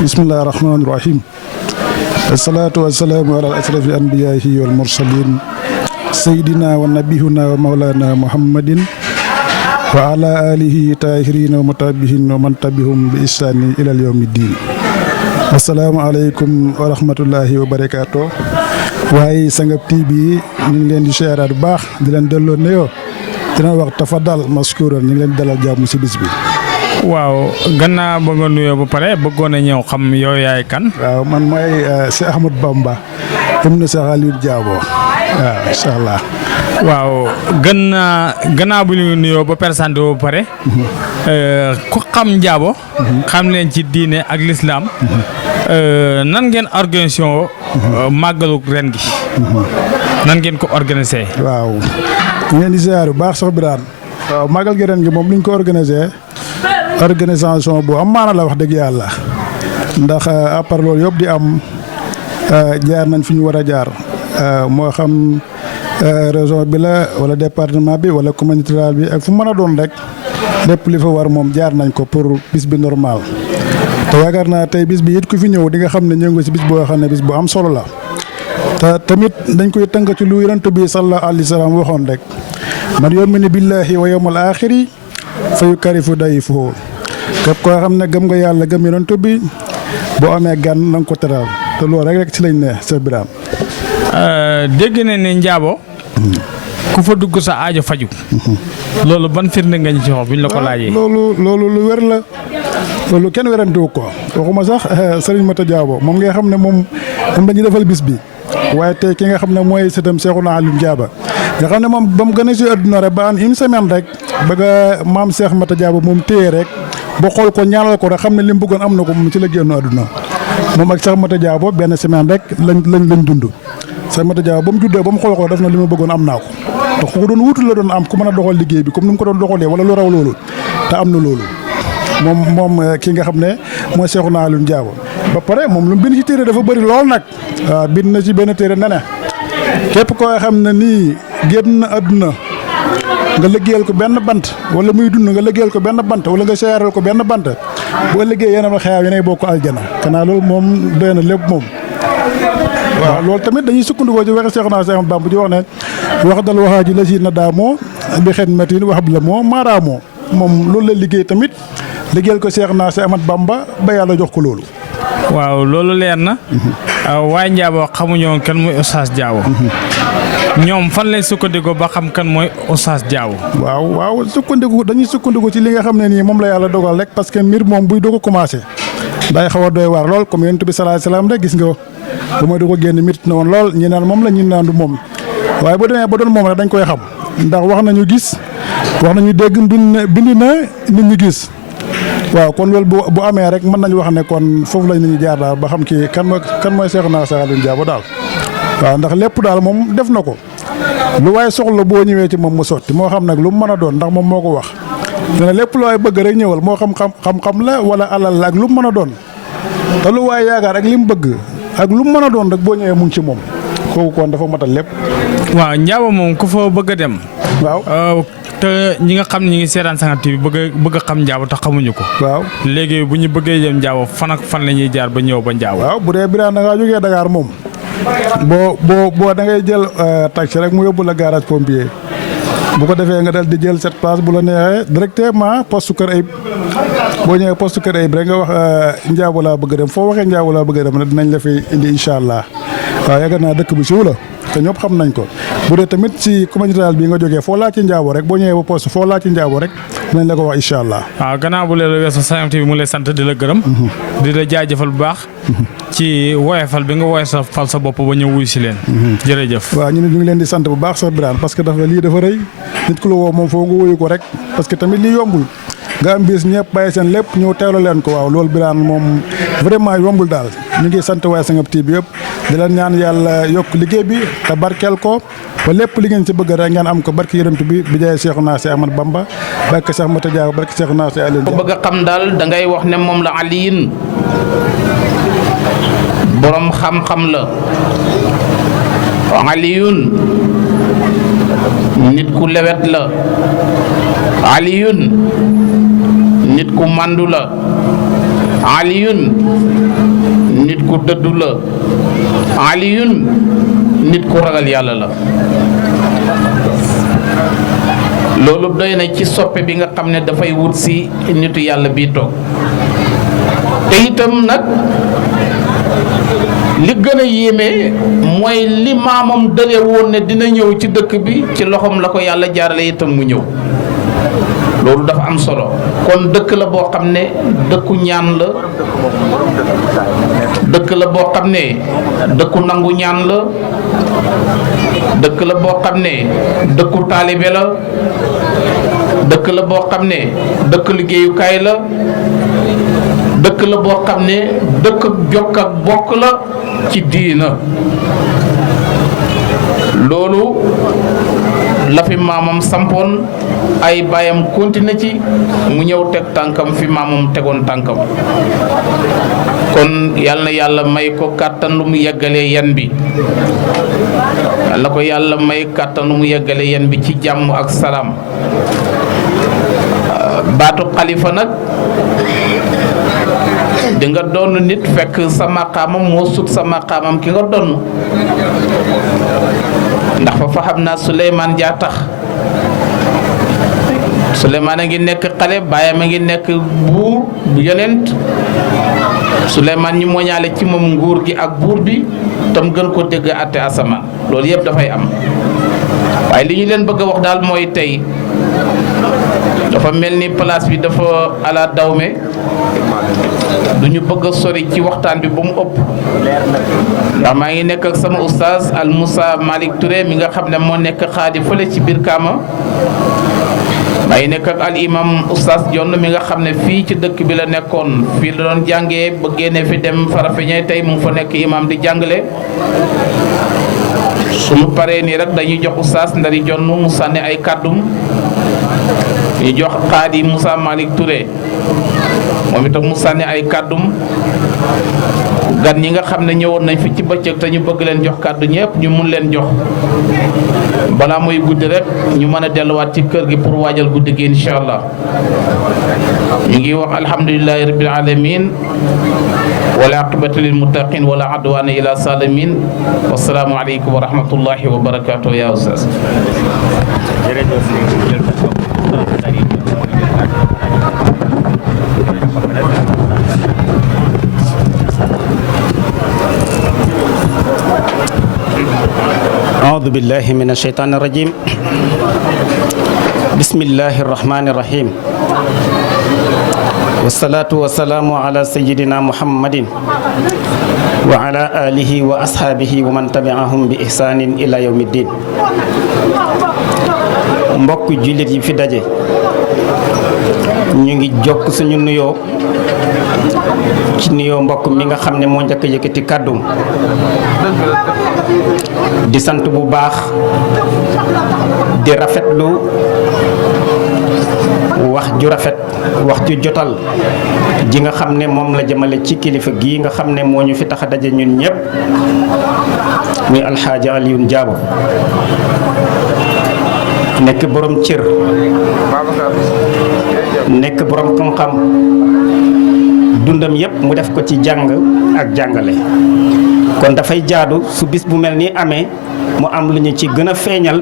bismillahi rahmaani rahim asalaatu wasalaamu ala asrafi anbiyaahi wal mursalin sayyidina wa nabiyuna wa mawlana muhammadin wa ala alihi tahirina wa mutabihin wa man tabihum bi ihsani ila yawmi din. Assalamu aleykum wa rahmatullahi wa barakaatu. waaye Sangap TV ñu ngi leen di siyaaraat bu baax di leen delloo nuyoo dina wax tafadal maskuran ñu ngi leen di dalal jàmm si bis bi. waaw gannaaw ba nga nuyoo ba pare bëggoon a ñëw xam yow yaay kan. waaw man mooy Cheikh Ahmadou Bamba ibnu Cheikh Aliou Diabo waaw incha allah. waaw gannaaw bu ñu nuyoo ba présenté ba pare. ku xam Diabo. xam leen ci diine ak lislaam nan ngeen organisation màggalu ren gi. nan ngeen ko organisé. waaw ñu leen di ziar bu baax sax Birane. waaw màggal gi ren gi moom li ñu ko organisé organisation bu am maana la wax dëgg yàlla ndax à part loolu yëpp di am jaar nañ fi ñu war a jaar moo xam région bi la wala département bi wala communauté rurale bi ak fu mën a doon rek lépp li fa war moom jaar nañ ko pour bis bi normal. te yaakaar naa tey bis bi it ku fi ñëw di nga xam ne ñëw nga si bis boo xam ne bis bu am solo la te tamit dañ koy tënk ci lu yonent bi sallallahu alayhi wa sallam waxoon rek man yu'minu billahi wa yawmal aaxiri fa yukarifu dayfuhu képp koo xam ne gëm nga yàlla gëm yonent bi boo amee gan na nga ko teral te loolu rek ci lañ ne Cheikh Birame. dégg na ne Diabo ku fa dugg sa aajo faju loolu ban firnde nga ñu ci wax buñ la ko laajee. loolu lu wér la. loolu kenn werantewu ko waxuma sax Serigne Mata Diabo moom nga xam ne moom dañuy defal bis bi waaye tey ki nga xam ne mooy sëtam Cheikhouna Aliou Diabo nga xam ne moom ba mu gën a si adduna rek ba an une semaine rek bëgg a maam Cheikh Mata Diabo moom téye rek ba xool ko ñaanal ko rek xam ne li mu bëggoon am na ko moom ci la génn adduna moom ak Cheikh Mata Diabo benn semaine rek lañ dund Cheikh Mata Diabo ba mu juddoo ba mu xool ko def na li ma bëggoon am naa ko te ku ko doon wutul la doon am ku mën a doxal liggéey bi comme ni mu ko doon doxalee wala lu raw loolu te am na loolu. moom ki nga xam ne mooy Cheikhouna Aliou Diabo ba pare moom lu mu bind ci téere dafa bëri lool nag waaw bind na ci benn téere ne képp koo xam ne nii génn àdduna nga liggéeyal ko benn bant wala muy dund nga liggéeyal ko benn bant wala nga seeral ko benn bant boo liggéey yéen a xeew yéenay bokk aljana kanaa loolu moom doy na lépp moom. waaw loolu tamit dañuy sukkandikoo ci waxi Cheikhouna Cheikh Bamba ji wax ne wax dal waxaa ji la si na daamoo bi xen matin wax bi la moo maaraamoo moom loolu la liggéey tamit. liggéeyal ko Cheikhouna Cheikh Ahmadou Bamba ba yàlla jox ko loolu. waaw loolu leer na. waaye Diabo xamuñoo kan mooy Oustaz Diabo. ñoom fan lañ sukkandiku ba xam kan mooy Oustaz Diabo. waaw dañuy sukkandiku ci li nga xam ne nii moom la yàlla dogal rek parce que mbir moom buy doog a commencé day xaw a doy waar lool comme yonent bi sallallahu alayhi wasallam rek gis nga ba mooy doog a génn mit na woon lool ñi naan moom la ñi naan du moom waaye bu demee ba doon moom rek dañ koy xam ndax wax nañu gis wax nañu dégg bind na nit ñi gis. waaw kon loolu bu amee rek mën nañu wax ne kon foofu lañ ñu jaar daal ba xam kii kan mooy Cheikhouna Cheikh Aliou Diabo daal waaw ndax lépp daal moom def na ko lu waaye soxla boo ñëwee ci moom mu sotti moo xam nag lu mu mën a doon ndax moom moo ko wax dina lépp lu waay bëgg rek ñëwal moo xam la wala alal la ak lu mu mën a doon te lu waay yaakaar ak li mu bëgg ak lu mu mën a doon rek boo ñëwee mu ngi ci moom kooku kon dafa matal lépp. waaw Diabo moom ku fa bëgg a dem. waaw. te ñi nga xam ne ñi ngi seetaan Sangap TV bëgg a xam Diabo te xamuñu ko. waaw léegi bu ñu bëggee jëm Diabo fan ak fan la ñuy jaar ba ñëw ba Diabo. waaw bu dee Birane da ngaa jógee Dakar moom boo da ngay jël taxi rek mu yóbbu la garage pompier bu ko defee nga dal di jël cette place bu la neexee directement poste Kër Ayib boo ñëwee poste Kër Ayib rek nga wax Diabo laa bëgg a dem foo waxee Diabo laa bëgg a dem rek dinañ la fi indi incha allah waaw yaakaar naa dëkk bu siiw la. te ñëpp xam nañ ko bu dee tamit ci communauté rurale bi nga jógee foo laa ci Diabo rek boo ñëwee ba poste foo laa ci Diabo rek dinañ la ko wax incha allah. waaw gannaaw bu leen weesoo Sangap TV mu lay sant di la gërëm. di la jaajëfal bu baax. ci woyofal bi nga woyofal sa bopp ba ñëw wuy si leen. jërëjëf. waaw ñu ngi leen di sant bu baax sax Birane parce que dafa lii dafa rëy nit ku la woo moom foo nga wuyu ko rek parce que tamit lii yombul nga am bis ñëpp bàyyi seen lépp ñëw teewla leen ko waaw loolu Birane moom vraiment yombul daal ñu ngi sant waaye Sangap TV yëpp di leen ñaan yàlla yokk liggéey bi te barkeel ko ba lépp li ngeen ci bëgg rek ngeen am ko barki yërënt bi bi jaay Cheikhouna Cheikh Ahmadou Bamba barki Cheikh Mata Diabo barki Cheikhouna Cheikh Aliou Diabo. bëgg a xam daal da ngay wax ne moom la aliyin borom xam-xam la aliyun nit ku lewet la aliyun nit ku màndu la aliyun nit ku dëddu la aliyun nit ku ragal yàlla la loolu doy na ci soppe bi nga xam ne dafay wut si nitu yàlla bii toog te itam nag li gën a yéeme mooy li maamam dële woon ne dina ñëw ci dëkk bi ci loxoom la ko yàlla jaarale itam mu ñëw loolu dafa am solo kon dëkk la boo xam ne dëkku ñaan la dëkk la boo xam ne dëkku nangu ñaan la dëkk la boo xam ne dëkku taalibe la dëkk la boo xam ne dëkk liggéeyukaay la dëkk la boo xam ne dëkk jokk ak bokk la ci diina loolu la fi maamam sampoon ay baayam continué ci mu ñëw teg tànkam fi maamam tegoon tànkam kon yal na yàlla may ko kàttan lu mu yeggalee yan bi yal na ko yàlla may kàttan lu mu yeggalee yan bi ci jàmm ak salaam baatu xalifa nag di nga doon nit fekk sa maqaamam moo sut sa maqaamam ki nga doon ndax fa xam naa Souleymane Dia tax Souleymane a ngi nekk xale baayam a ngi nekk buur bu yonent Souleymane ñi moñaale ci moom nguur gi ak buur bi tam gën ko dégg àtte asamaan loolu yëpp dafay am waaye li ñu leen bëgg a wax daal mooy tey dafa mel ni place bi dafa ala dawme du ñu bëgg a sori ci waxtaan bi ba mu ëpp ndax maa ngi nekk ak sama oustaz Al Moussa Malick Touré mi nga xam ne moo nekk xaadi fële ci biir Kaama maa ngi nekk ak al imam oustaz Jonn mi nga xam ne fii ci dëkk bi la nekkoon fii la doon jàngee ba génne fi dem Farafeñe tey mu ngi fa nekk imam di jàngale suñu paree nii rek dañuy jox oustaz Ndari Jonn mu sànni ay kàddum ñu jox xaadi Moussa Malick Touré moom itam mu sànni ay kàddum gan ñi nga xam ne ñëwoon nañ fi ci bëccëg te ñu bëgg leen jox kàddu ñëpp ñu mun leen jox balaa muy guddi rek ñu mën a delluwaat ci kër gi pour waajal guddi gi incha allah ñu ngi wax alhamdulilahi rabbil alamin wala aqibatu lil muttaqin wala adwana ila salimin wasalaamu aleykum wa rahmatullahi wa barakatuh ya ustaz أعوذ بالله من الشيطان الرجيم بسم الله الرحمن الرحيم والصلاة والسلام على سيدنا محمد وعلى آله وأصحابه ومن تبعهم بإحسان إلى يوم الدين mbokk jullit yi fi daje ñu ngi jokk suñu nuyoo ci nuyoo mbokk mi nga xam ne moo njëkk a yëkkati kàddum di sant bu baax di rafetlu wax ju rafet wax ju jotal ji nga xam ne moom la jëmale ci kilifa gii nga xam ne moo ñu fi tax a daje ñun ñëpp muy alxaaji Alioune Diabo nekk borom cër nekk borom xam-xam dundam yépp mu def ko ci jàng ak jàngale kon dafay jaadu su bis bu mel ni amee mu am lu ñu ci gën a feeñal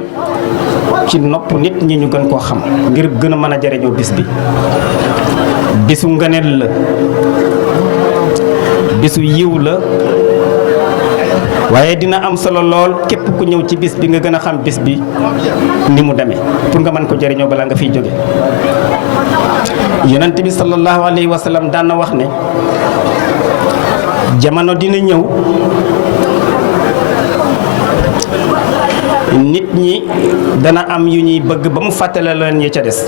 ci nopp nit ñi ñu gën koo xam ngir gën a mën a jariñoo bis bi bisu ngëneel la bisu yiw la waaye dina am solo lool képp ku ñëw ci bis bi nga gën a xam bis bi ni mu demee pour nga mën ko jariñoo balaa nga fiy jóge yonent bi sallallahu alayhi wa sallam daan na wax ne jamono dina ñëw nit ñi dana am yu ñuy bëgg ba mu fàttale leen ya ca des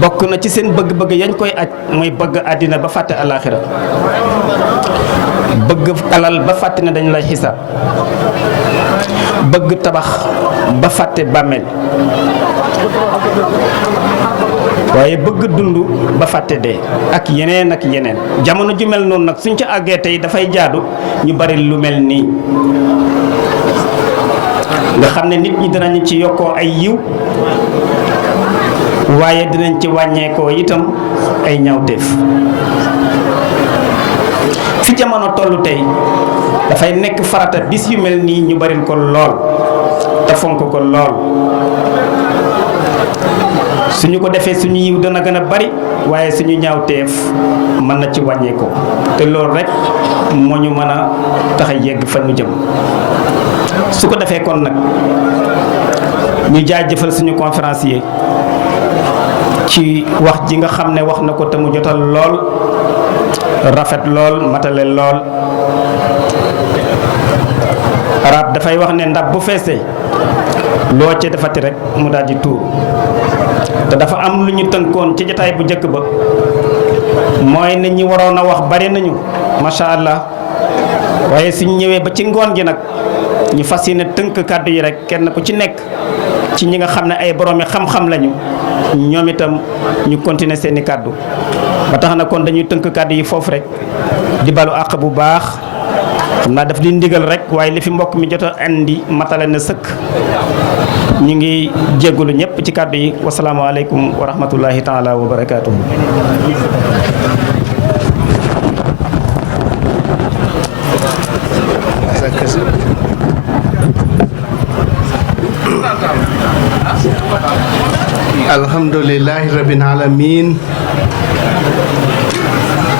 bokk na ci seen bëgg-bëgg yañ koy aj mooy bëgg àddina ba fàtte alaaxira bëgg alal ba fàtte ne dañ lay xisaab bëgg tabax ba fàtte bàmmeel waaye bëgg dund ba fàtte dee ak yeneen jamono ju mel noonu nag suñ ca àggee tey dafay jaadu ñu bari lu mel nii nga xam ne nit ñi dinañ ci yokkoo ay yiw waaye dinañ ci wàññeekoo itam ay ñaawteef fi jamono tollu tey dafay nekk farata bis yu mel nii ñu baril ko lool te fonk ko lool suñu ko defee suñu yiw dana gën a bari waaye suñu ñaawteef mën na ci wàññeeku te loolu rek moo ñu mën a tax a yegg fan ñu jëm. su ko defee kon nag ñu jaajëfal suñu conférencier ci wax ji nga xam ne wax na ko te mu jotal lool rafet lool matale lool. arab dafay wax ne ndab bu feesee loo ci defati rek mu daal di tuur te dafa am lu ñu tënkoon ci jotaay bu njëkk ba mooy ne ñi waroon a wax bari nañu macha allah waaye suñu ñëwee ba ci ngoon gi nag ñu fas yéene tënk kàddu yi rek kenn ku ci nekk ci ñi nga xam ne ay boroomi xam-xam lañu ñoom itam ñu continuer seeni kàddu ba tax na kon dañuy tënk kàddu yi foofu rek di balu àq bu baax. xam naa daf di ndigal rek waaye li fi mbokk mi jot a andi matale na sëkk ñu ngi jéggulu ñëpp ci kàddu yi wasalaamaaleykum wa rahmatullahi taala wa barakaatuhu. alhamdulillahi rabbil alamin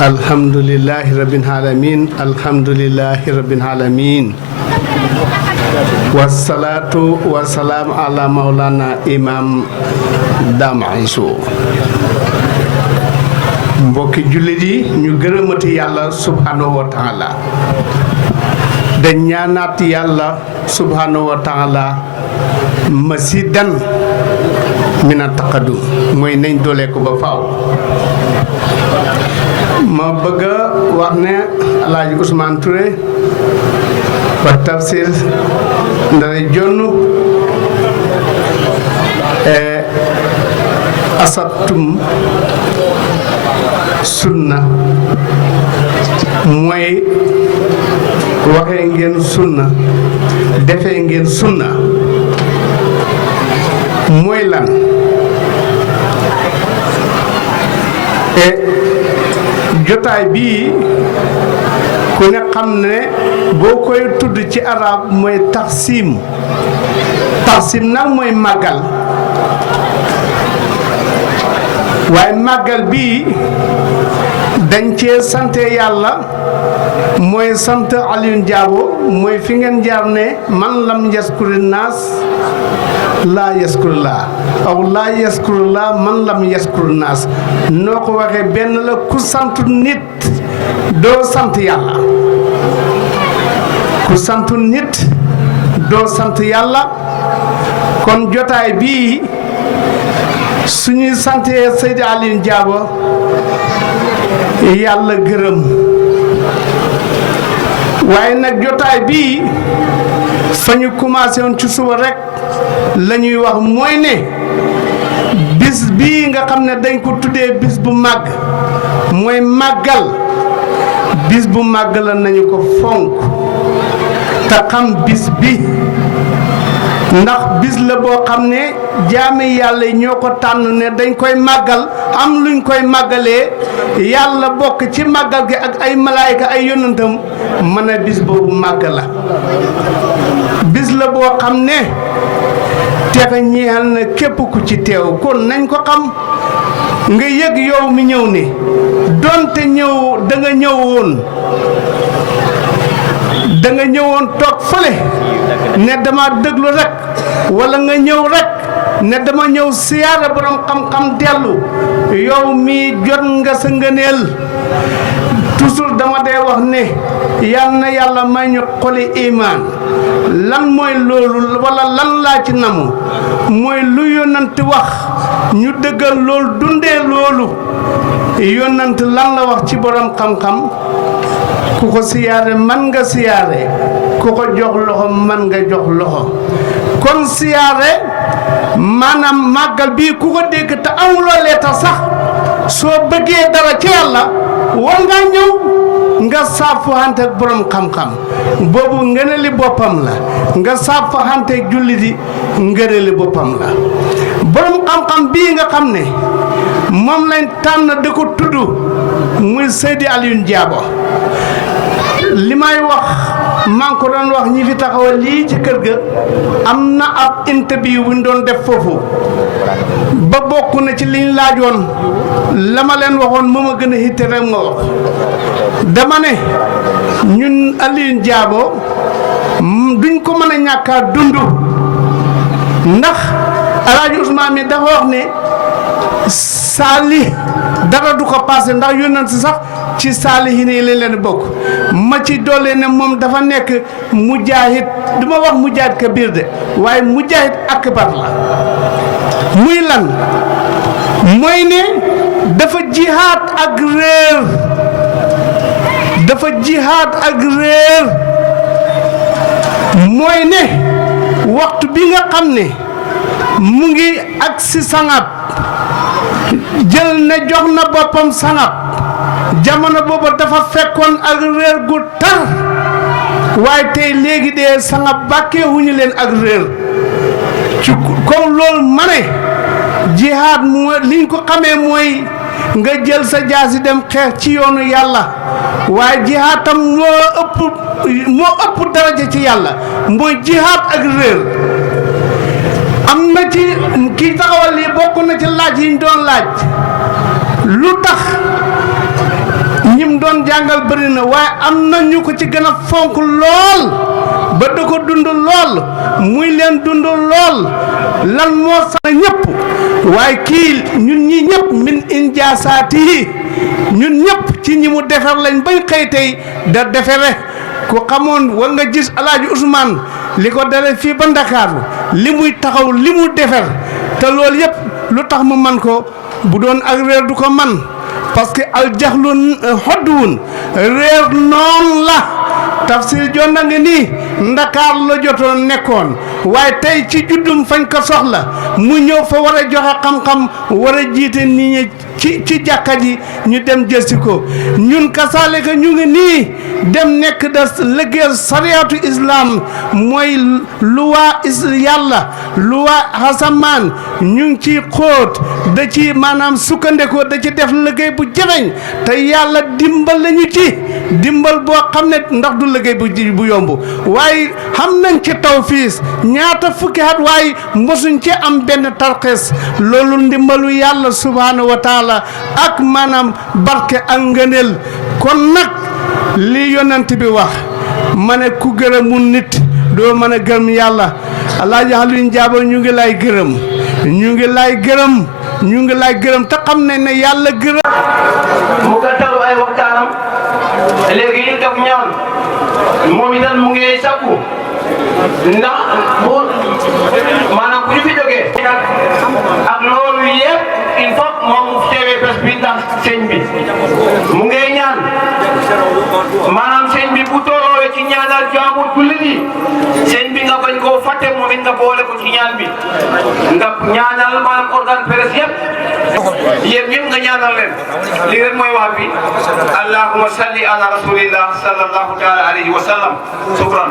alhamdulillahi rabbil alamin alhamdulillahi rabbil alamin wassalatu wassalamu ala maulana imam Dame Aïssou. mbokki jullit yi ñu gërëmati yàlla subhanahu wa taala da ñaanaat yàlla subhanahu wa taala masidan mina taqadum mooy nañ doole ko ba faaw. ma bëgg a wax ne Alaaji Ousmane Touré wa tafsir ndare jonn asabtum sunna mooy waxee ngeen sunna defee ngeen sunna mooy lan jotaay bii ku ne xam ne boo koy tudd ci arab mooy taxsim nag mooy màggal waaye màggal bii dañ cee sante yàlla mooy sant Alioune Diabo mooy fi ngeen jaar ne man lam yaskuri naas laa yaskurullah aw laa yaskurullah man lam yaskuru naas noo ko waxee benn la ku sant nit doo sant yàlla ku sant nit doo sant yàlla kon jotaay bii suñuy santee Seydi Alioune Diabo yàlla gërëm waaye nag jotaay bii fa ñu commencé woon ci suba rek la ñuy wax mooy ne bis bii nga xam ne dañ ko tuddee bis bu màgg mooy màggal bis bu màgg la nañu ko fonk te xam bis bi ndax bis la boo xam ne jaami yàlla yi ñoo ko tànn ne dañ koy màggal am luñ koy màggalee yàlla bokk ci màggal gi ak ay malaayka ay yonantam mën a bis boobu màgg la bis la boo xam ne texe ñeexal na képp ku ci teew kon nañ ko xam nga yëg yow mi ñëw ni donte ñëw da nga ñëwoon toog fële ne dama déglu rek wala nga ñëw rek ne dama ñëw siyaara borom xam-xam dellu yow mi jot nga sa ngëneel toujours dama dee wax ne yal na yàlla may ñu xoli imaan lan mooy loolu wala lan laa ci namu mooy lu yónnante wax ñu dëggal loolu dundee loolu yónnante lan la wax ci borom xam-xam ku ko siyaare man nga siyaare ku ko jox loxo man nga jox loxo kon siyaare maanaam màggal bii ku ko dégg te amuloo leetar sax soo bëggee dara ci yàlla war ngaa ñëw nga saafuwante ak borom xam-xam boobu ngëneeli boppam la nga saafuwante ak jullit yi ngëneeli boppam la borom xam-xam bii nga xam ne moom lañ tànn di ko tudd muy Seydi Alioune Diabo li may wax maa ngi ko doon wax ñi fi taxawal lii ci kër ga am na ab interview bu ñu doon def foofu ba bokk na ci liñ laajoon la ma leen waxoon moom a gën a hitte rek ma wax dama ne ñun Alioune Diabo duñ ko mën a ñàkkaa dund ndax Alaaji Ousmane mi dafa wax ne saali dara du ko passé ndax yónnent si sax ci saalihiin yi leen bokk ma ci doole ne moom dafa nekk mujaahid du ma wax mujaahid kabiir de waaye mujaahid akbar la muy lan mooy ne dafa jihaad ak réer dafa jihaad ak réer mooy ne waxtu bi nga xam ne mu ngi ak si sangab jël ne jox na boppam sangab jamono boobu dafa fekkoon ak réer gu tar waaye tey léegi de sangab bàkkee wuñu leen ak réer ci comme loolu ma ne jihaad mooy liñ ko xamee mooy nga jël sa jaasi dem xeex ci yoonu yàlla waaye jihaad tam moo ëpp daraja ci yàlla mooy jihaad ak réer am na ci kii taxawal lii bokk na ci laaj yi ñu doon laaj lu tax ñim doon jàngal bëri na waaye am na ñu ko ci gën a fonk lool ba da ko dund lool muy leen dund lool lan moo sax ñëpp waaye kii ñun ñi ñëpp min injaasaati yi ñun ñëpp ci ñi mu defar lañ bañ xëy tey da defere ku xamoon war nga gis Alaaji Ousmane li ko dale fii ba Ndakaaru li muy taxaw li mu defer te loolu yëpp lu tax mu man ko bu doon ak réer du ko man parce que aljaxlu xodduwun réer noon la tafsir jon na nga nii Ndakaar la jotoon nekkoon waaye tey ci juddum fañ ko soxla mu ñëw fa war a joxe xam-xam war a jiite nit ñi ci jàkka ji ñu dem jëlsi ko ñun kasaaleka ñu ngi nii dem nekk da liggéeyal sariyaatu islam mooy luwaa yàlla luwaa hasamaan ñu ngi ci xóot da ci maanaam sukkandekoo da ci def liggéey bu jafeñ te yàlla dimbal lañu ci dimbal boo xam ne ndax du liggéey bu yomb waaye xam nañ ci tawfiis ñaata fukki at waaye mosuñ ci am benn tarxis loolu ndimbalu yàlla subhaanahu wa taala ak maanaam barke ak ngëneel kon nag li yonent bi wax ma ne ku gërëmul nit doo mën a gërëm yàlla Alaaji Alioune Diabo ñu ngi lay gërëm ñu ngi lay gërëm ñu ngi lay gërëm te xam ne ne yàlla gërëm mu gàttalu ay waxtaanam léegi ñu def ñaan moom itam mu ngi sakku ndax bu maanaam bu ñu fi jógee ak loolu yëpp il faut moom mu teewee bés bi ndax sëñ bi mu ngi ñaan maanaam sëñ bi bu tooroo ci ñaanal jaamu jullit yi sëñ bi nga bañ koo fàtte moom it nga boole ko ci ñaan bi nga ñaanal maanaam organe presse yëpp nga ñaanal leen lii rek mooy wax bi allahumma salli ala rasulillah sallallahu taala alayhi wa sallam shukran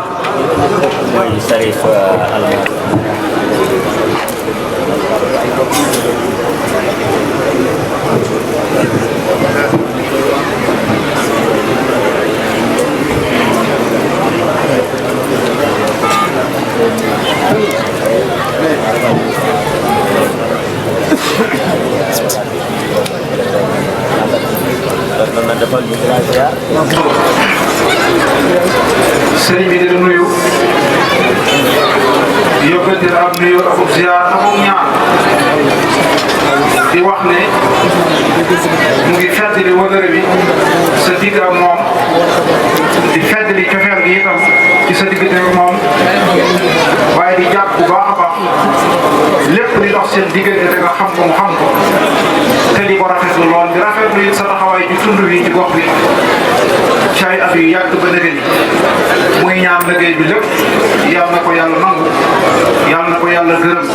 sëriñ bi dina nuyu yóbbante la am nuyu ak ziar ak ñaan di wax ne mu ngi feddali wëllëre bi sa digg ak moom di feddali cofeel gi itam ci sa diggante ak moom waaye di jàpp bu baax a baax lépp di dox seen diggante te nga xam ko mu xam ko te di ko rafetlu lool di rafetlu it sa taxawaay ci tund wi ci gox bi ci ay at yu yàgg ba dëgg muy ñaan liggéey bi lépp yal na ko yàlla nangu yal na ko yàlla gërëm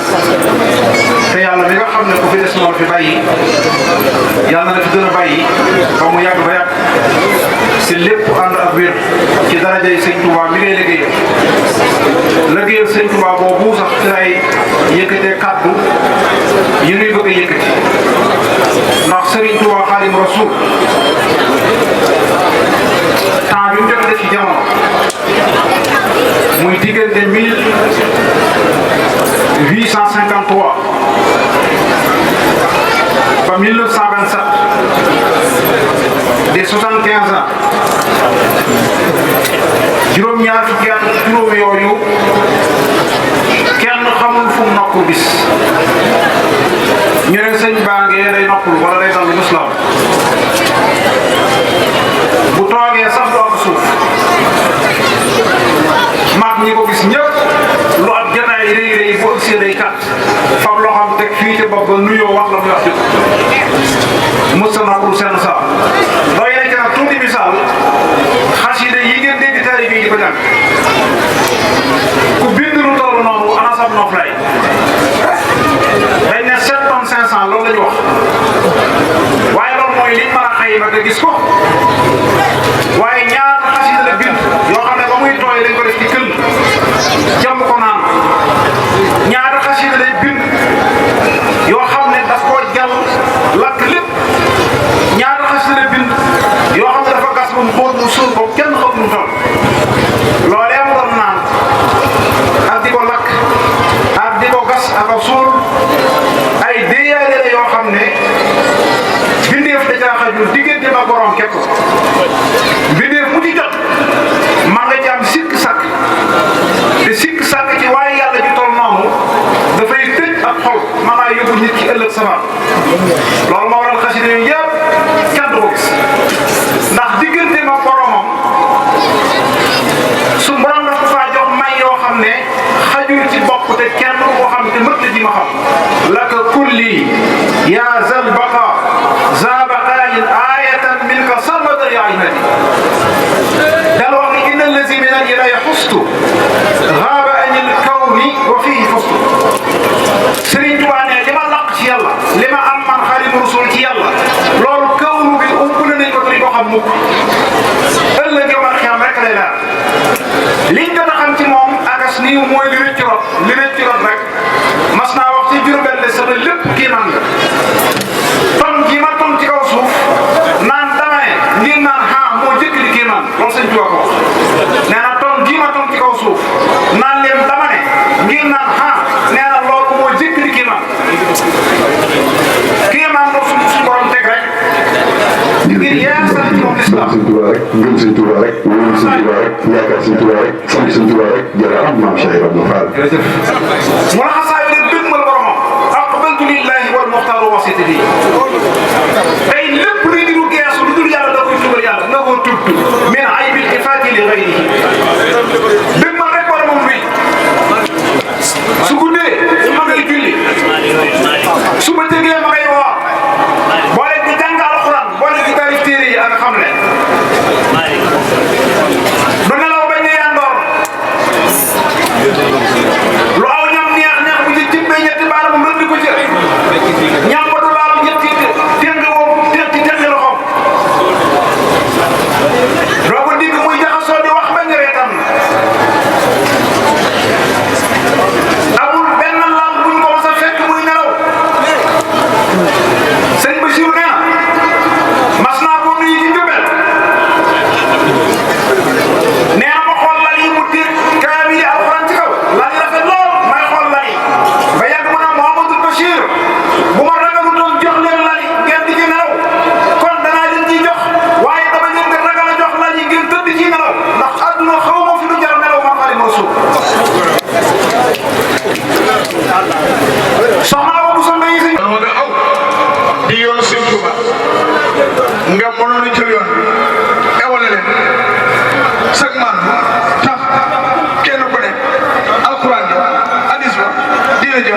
te yàlla mi nga xam ne ku fi des moo fi bàyyi yal na la fi gën a bàyyi ba mu yàgg ba yàgg si lépp ànd ak wér ci darajay sëñ Touba mi ngay liggéeyal sëñ Touba boobu sax ci lay yëkkatee kàddu yi nuy bëgg a yëkkati ndax Sëriñ Touba Xaadimu Rasuul temps bi mu jot a def ci jamono muy diggante 1853 ba 1927 des 75 ans juróom-ñaar fukki at ak juróom yooyu kenn xamul fu mu nokku bis ñu ne sëñ baa ngee day noppul wala day dal muslam bu toogee sax du am suuf mag ñi ko gis ñëpp lu ab jataay rëy rëy bu ëgsee day kat fab loo xam teg fii te bopp ba nuyoo wax la muy wax jëpp mës a noppul seen saa doy na ci nag tuuti misaal xasida yi ngeen dégg taalibe yi di ko jàng ku bind lu toll noonu ana sab noflaay dañ ne 7 tonnes 500 loolu la ñu wax waaye loolu mooy liñ mën a xayma nga gis ko waaye ñaata xasida la bind yoo xam ne ba muy tooy lañ ko def ci kël jàmm ko naan ñaata xasida lay bind yoo xam ne daf koo jàll lakk lépp ñaata xasida la bind yoo xam ne dafa gas ba mu xóot mu suul ko kenn xamul mu toll loolee mu doon naan ak di ko lakk ak di ko gas ak a suul ay déyaale la yoo xam ne bindeef da caa xajul diggante ma borom képp bindeef mu ci jot ma nga jàmm sikk sàkk te sikk sàkk ci waaye yàlla ji toll noonu dafay tëj ak xol mën naa yóbbu nit ki ëllëg sama loolu moo waral xasida yooyu yëpp kenn du ko gis ndax diggante ma boromam su borom dafa faa jox may yoo xam ne xajul ci bopp te kenn koo xam te mët la ji ma xam laka kulli ya zal baqa za baqayin ayatan minka samada ya imadi dal wax ni inna allazi min al ilahi xustu gaaba an il kawni wa fihi fustu Sëriñ Tuubaa ne li ma laq ci yàlla li ma am man Xaadimu Rasuul ci yàlla loolu kawnu bi umpule nañ ko te ko xam mukk ëllëg yow man xiyam rek lay leer liñ jot a xam ci moom akas nii mooy li rëcc rot rek mas naa wax ci Jurbel de sama lépp kii man nga ton gi ma ton ci kaw suuf naan dama ne ngir naan moo jëkk di kii man loolu sëñ Tuubaa ko wax nee na ton gi ma ton ci kaw suuf naan leen dama ne ngir naan nee na loolu moo jëkk di kii man loolu suñu borom teg rek ngir yeesal ci moom lislaam sëñ Tuubaa rek gëm sëñ Tuubaa rek wóolu sëñ Tuubaa rek yaakaar sëñ Tuubaa rek sant sëñ Tuubaa rek jërëjëf maam Cheikh Ibrahima Fall. mu la xasaay rek dëgmal boromam aqbaltu lillahi wal muxtaaru wasiti bi tey lépp luy diru geesu lu dul yàlla da koy tugal yàlla nga ko tudd min aybil ifaati li gayrihi dëgmal rek boromam bi su guddee ma ngay julli su ma tegee ma ngay woor boole di jàng alxuraan boole di tarif téere yi ak xam ne du nelaw bañ ne yandoor lu aw ñam neex neex bu ci tibbee ñetti baaraam mu rëdd ko ci ñam ba du laal ñetti tënk woom ci tënk loxoom doo ko digg muy jaxasoo di wax bañ reetam amul benn lamp buñ ko mos a fekk muy nelaw sëñ Bachir nee na mas naa ko nuyu ci Jurbel nee na ma xool lal yi mu dir kaamil yi alxuraan ci kaw lal yi rafet lool may xool lal yi ba yàgg mu ne Mouhamadou Bachir bu ma ragalu doon jox leen lal yi ngeen di ci nelaw kon danaa leen ciy jox waaye dama leen di ragal a jox lal yi ngeen tëdd ci nelaw ndax àdduna xaw ma fi lu jar nelaw ma Xaadimu Rasuul soxna Awa Bousso Mbaye si nga aw di yoon Sëñ Tuubaa nga mënoon a jël yoon ewale leen sag man tax kenn ku ne alxuraan ja hadis ba dina ja